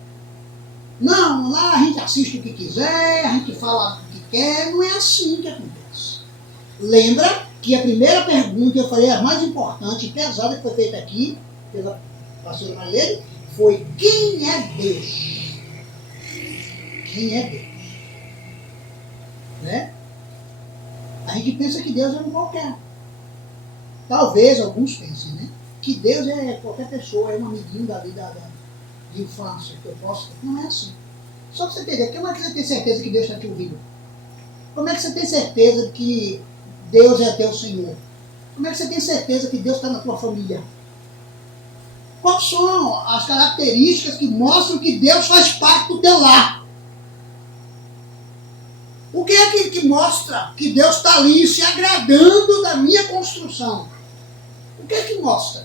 Não, lá a gente assiste o que quiser, a gente fala o que quer, não é assim que acontece. Lembra que a primeira pergunta, eu falei, a mais importante e pesada que foi feita aqui, pela pastora Marlene, foi: quem é Deus? quem é Deus. Né? A gente pensa que Deus é um qualquer. Talvez alguns pensem, né? Que Deus é qualquer pessoa, é um amiguinho da vida de infância, que eu posso. Não é assim. Só para você entender, como é que você tem certeza que Deus está te ouvindo? Como é que você tem certeza que Deus é teu Senhor? Como é que você tem certeza que Deus está na tua família? Quais são as características que mostram que Deus faz parte do teu lar? O que é que mostra que Deus está ali se agradando da minha construção? O que é que mostra?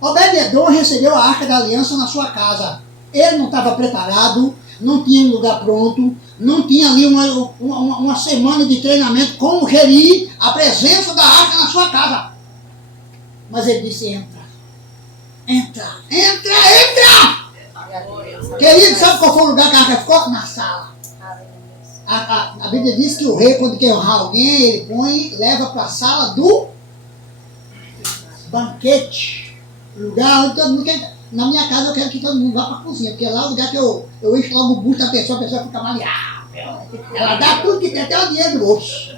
Obed-edom recebeu a Arca da Aliança na sua casa. Ele não estava preparado, não tinha um lugar pronto, não tinha ali uma semana de treinamento como gerir a presença da Arca na sua casa. Mas ele disse, entra. Entra, entra, entra! Querido, sabe qual foi o lugar que a Arca ficou? Na sala. A Bíblia diz que o rei, quando quer honrar alguém, ele leva para a sala do banquete. Lugar onde todo mundo quer. Na minha casa eu quero que todo mundo vá para a cozinha, porque lá é o lugar que eu encho logo o busto da pessoa, a pessoa fica maleável. Ela dá tudo que tem, até o dinheiro do bolso.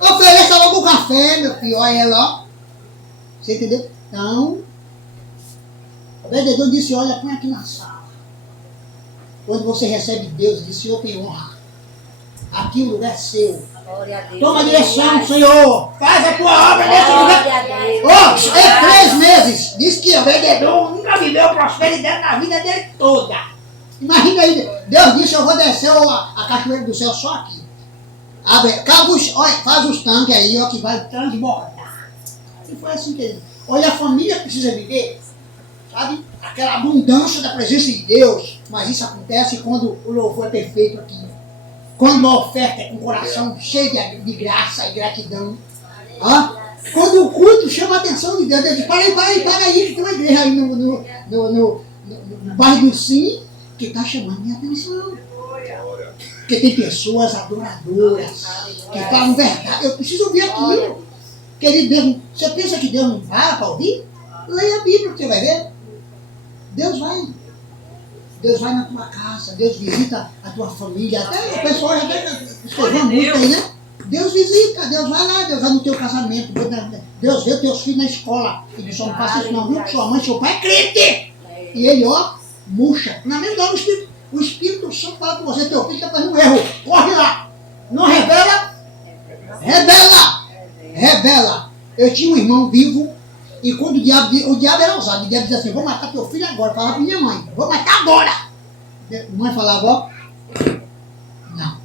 Ofereça logo o café, meu filho, olha ela, ó. Você entendeu? Então, o vendedor disse, olha, põe aqui na sala. Quando você recebe Deus, diz, Senhor, tem honra. Aqui o lugar é seu. Toma a direção, Senhor. Faz a tua obra nesse lugar. É 3 meses. Diz que o vendedor nunca viveu prosperidade na vida dele toda. Imagina aí, Deus disse, eu vou descer a cachoeira do céu só aqui. Abre, faz os tanques aí, ó, que vai transbordar. E foi assim que ele... Olha, a família precisa viver, sabe? Aquela abundância da presença de Deus. Mas isso acontece quando o louvor é perfeito aqui. Quando a oferta é com o coração cheio de graça e gratidão. Quando o culto chama a atenção de Deus. Deus diz, para aí, que tem uma igreja aí no bairro do Sim que está chamando minha atenção. Porque tem pessoas adoradoras que falam verdade. Eu preciso ouvir aquilo. Querido Deus, você pensa que Deus não vai para ouvir? Leia a Bíblia que você vai ver. Deus vai. Deus vai na tua casa, Deus visita a tua família. Até o pessoal já escreveu muito aí, né? Deus visita, Deus vai lá, Deus vai no teu casamento, Deus vê teus filhos na escola. E diz, não faça isso não, viu? Sua mãe, seu pai é crente. E ele, ó, murcha. Na mesma hora o Espírito Santo fala com você, teu filho está fazendo um erro. Corre lá. Não revela? Revela. Eu tinha um irmão vivo. E quando o diabo era ousado, o diabo dizia assim, vou matar teu filho agora, falava para minha mãe, vou matar agora. A mãe falava, ó, não.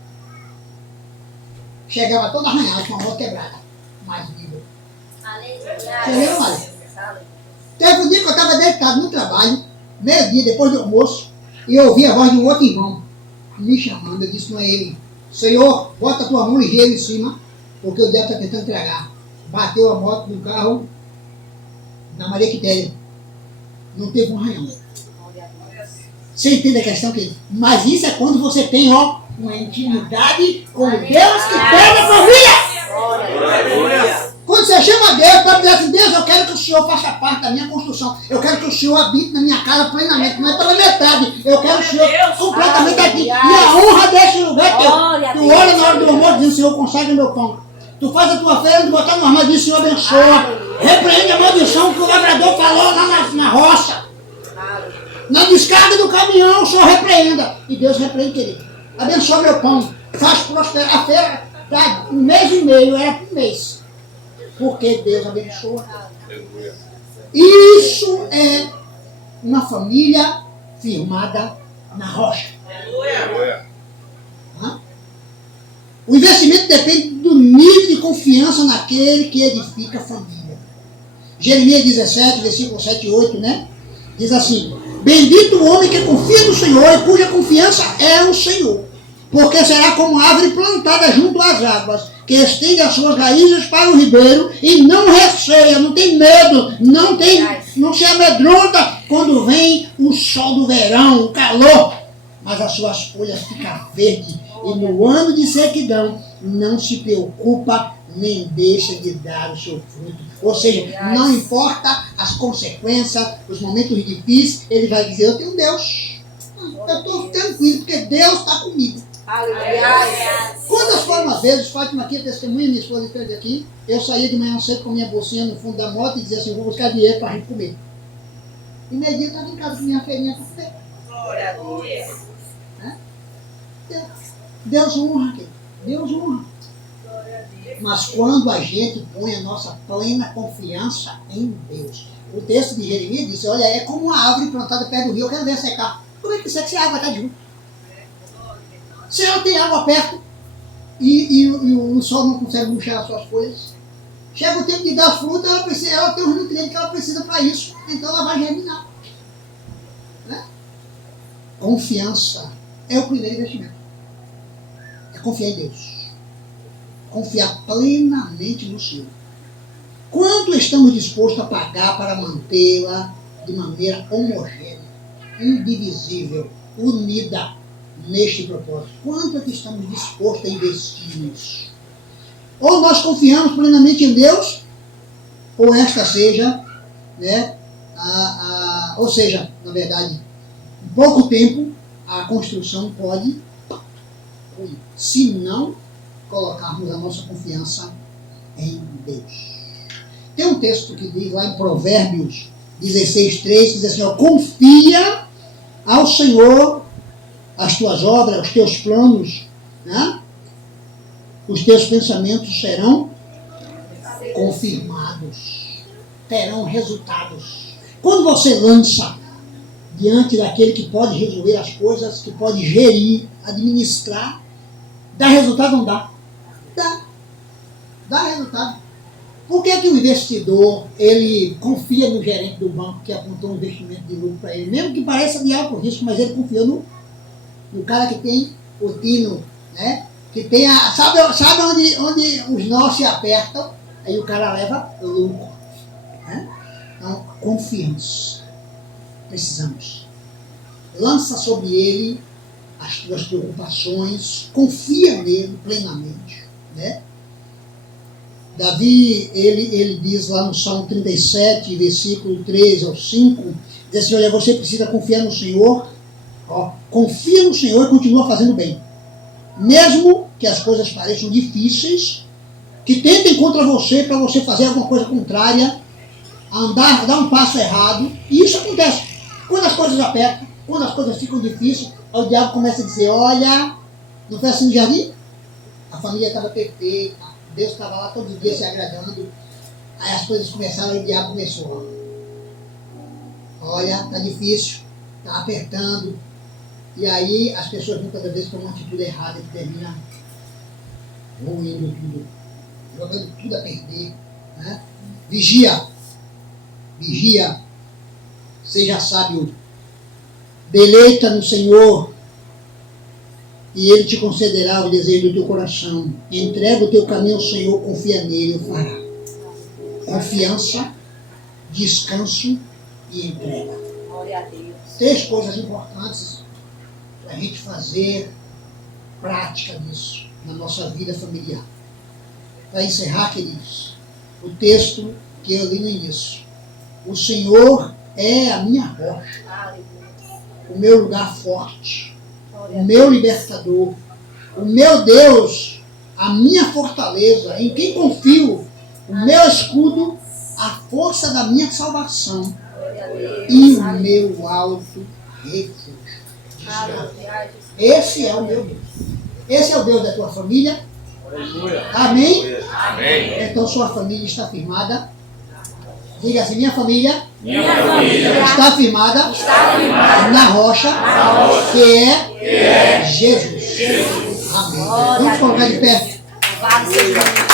Chegava toda arranhada, com a voz quebrada, mais viva. Você lembra, Mário? Teve um dia que eu estava deitado no trabalho, meio-dia, depois do almoço, e eu ouvi a voz de um outro irmão, me chamando. Eu disse, não é ele. Senhor, bota a tua mão ligeira em cima, porque o diabo está tentando entregar. Bateu a moto no carro, na Maria Quitéria, não teve um arranhão. Você entende a questão, querido? Mas isso é quando você tem, ó, uma intimidade com Deus que pega a família. Quando você chama Deus para dizer assim, Deus, eu quero que o Senhor faça parte da minha construção. Eu quero que o Senhor habite na minha casa plenamente, não é pela metade. Eu quero o Senhor completamente aqui. E a honra desse lugar é teu. Tu olha na hora do almoço e diz, Senhor, consagra meu pão. Tu faz a tua feira, tu botar no armário e diz, Senhor, abençoa. Repreende a maldição que o labrador falou lá na roça. Na descarga do caminhão, o Senhor repreenda. E Deus repreende, querido. Abençoa meu pão. Faz prosperar. A feira tá 1 mês e meio, era por mês. Porque Deus abençoa. Isso é uma família firmada na rocha. O investimento depende do nível de confiança naquele que edifica a família. Jeremias 17, versículo 7 e 8, né? Diz assim, bendito o homem que confia no Senhor e cuja confiança é o Senhor, porque será como árvore plantada junto às águas, que estende as suas raízes para o ribeiro e não receia, não tem medo, não se amedronta quando vem o sol do verão, o calor, mas as suas folhas ficam verdes e no ano de sequidão não se preocupa nem deixa de dar o seu fruto. Ou seja, não importa as consequências, os momentos difíceis, ele vai dizer, eu tenho Deus. Eu estou tranquilo, porque Deus está comigo. Aleluia. Quantas foram as vezes, Fátima aqui, testemunha, minha esposa esteve aqui, eu saía de manhã cedo com minha bolsinha no fundo da moto e dizia assim, vou buscar dinheiro para a gente comer. E meio dia eu estava em casa com minha feirinha para comer. Glória a Deus. Deus honra, querido. Deus honra. Mas quando a gente põe a nossa plena confiança em Deus. O texto de Jeremias diz, olha, é como uma árvore plantada perto do rio, eu quero ver secar. Como é que seca se a água está junto? Se ela tem água perto e o sol não consegue murchar as suas folhas, chega o tempo de dar fruta, ela tem os nutrientes que ela precisa para isso, então ela vai germinar. Né? Confiança é o primeiro investimento. É confiar em Deus. Confiar plenamente no Senhor. Quanto estamos dispostos a pagar para mantê-la de maneira homogênea, indivisível, unida neste propósito? Quanto é que estamos dispostos a investir nisso? Ou nós confiamos plenamente em Deus, ou esta seja, né, ou seja, na verdade, em pouco tempo, a construção pode ruir, se não colocarmos a nossa confiança em Deus. Tem um texto que diz lá em Provérbios 16:3, que diz assim, ó, confia ao Senhor as tuas obras, os teus planos, né? Os teus pensamentos serão confirmados, terão resultados. Quando você lança diante daquele que pode resolver as coisas, que pode gerir, administrar, dá resultado ou não dá? Dá resultado. Por que o investidor ele confia no gerente do banco que apontou um investimento de lucro para ele? Mesmo que pareça de alto risco, mas ele confiou no cara que tem o tino, né? Que tem a. Sabe onde os nós se apertam, aí o cara leva lucro. Né? Então, confiança. Precisamos. Lança sobre ele as tuas preocupações, confia nele plenamente. Né? Davi, ele diz lá no Salmo 37, versículo 3 ao 5, diz assim, olha, você precisa confiar no Senhor, ó, confia no Senhor e continua fazendo bem. Mesmo que as coisas pareçam difíceis, que tentem contra você para você fazer alguma coisa contrária, dar um passo errado, e isso acontece. Quando as coisas apertam, quando as coisas ficam difíceis, o diabo começa a dizer, olha, não foi assim no jardim? A família estava perfeita, Deus estava lá todos os dias se agradando. Aí as coisas começaram e o diabo começou. Olha, está difícil, está apertando. E aí as pessoas muitas vezes tomam uma atitude errada e terminam ruindo tudo, jogando tudo a perder. Né? Vigia, seja sábio, deleita no Senhor e Ele te concederá o desejo do teu coração. Entrega o teu caminho ao Senhor, confia nele, o fará. Confiança, descanso e entrega. Glória a Deus. 3 coisas importantes para a gente fazer prática disso na nossa vida familiar. Para encerrar, queridos, o texto que eu li no início. O Senhor é a minha rocha, o meu lugar forte, o meu libertador, o meu Deus, a minha fortaleza, em quem confio, o meu escudo, a força da minha salvação e o meu alto refúgio. Esse é o meu Deus. Esse é o Deus da tua família. Amém? Amém. Então sua família está firmada. Diga assim, minha família está firmada na rocha, que é Jesus. Amém. Vamos colocar de pé. Louvado seja o nome.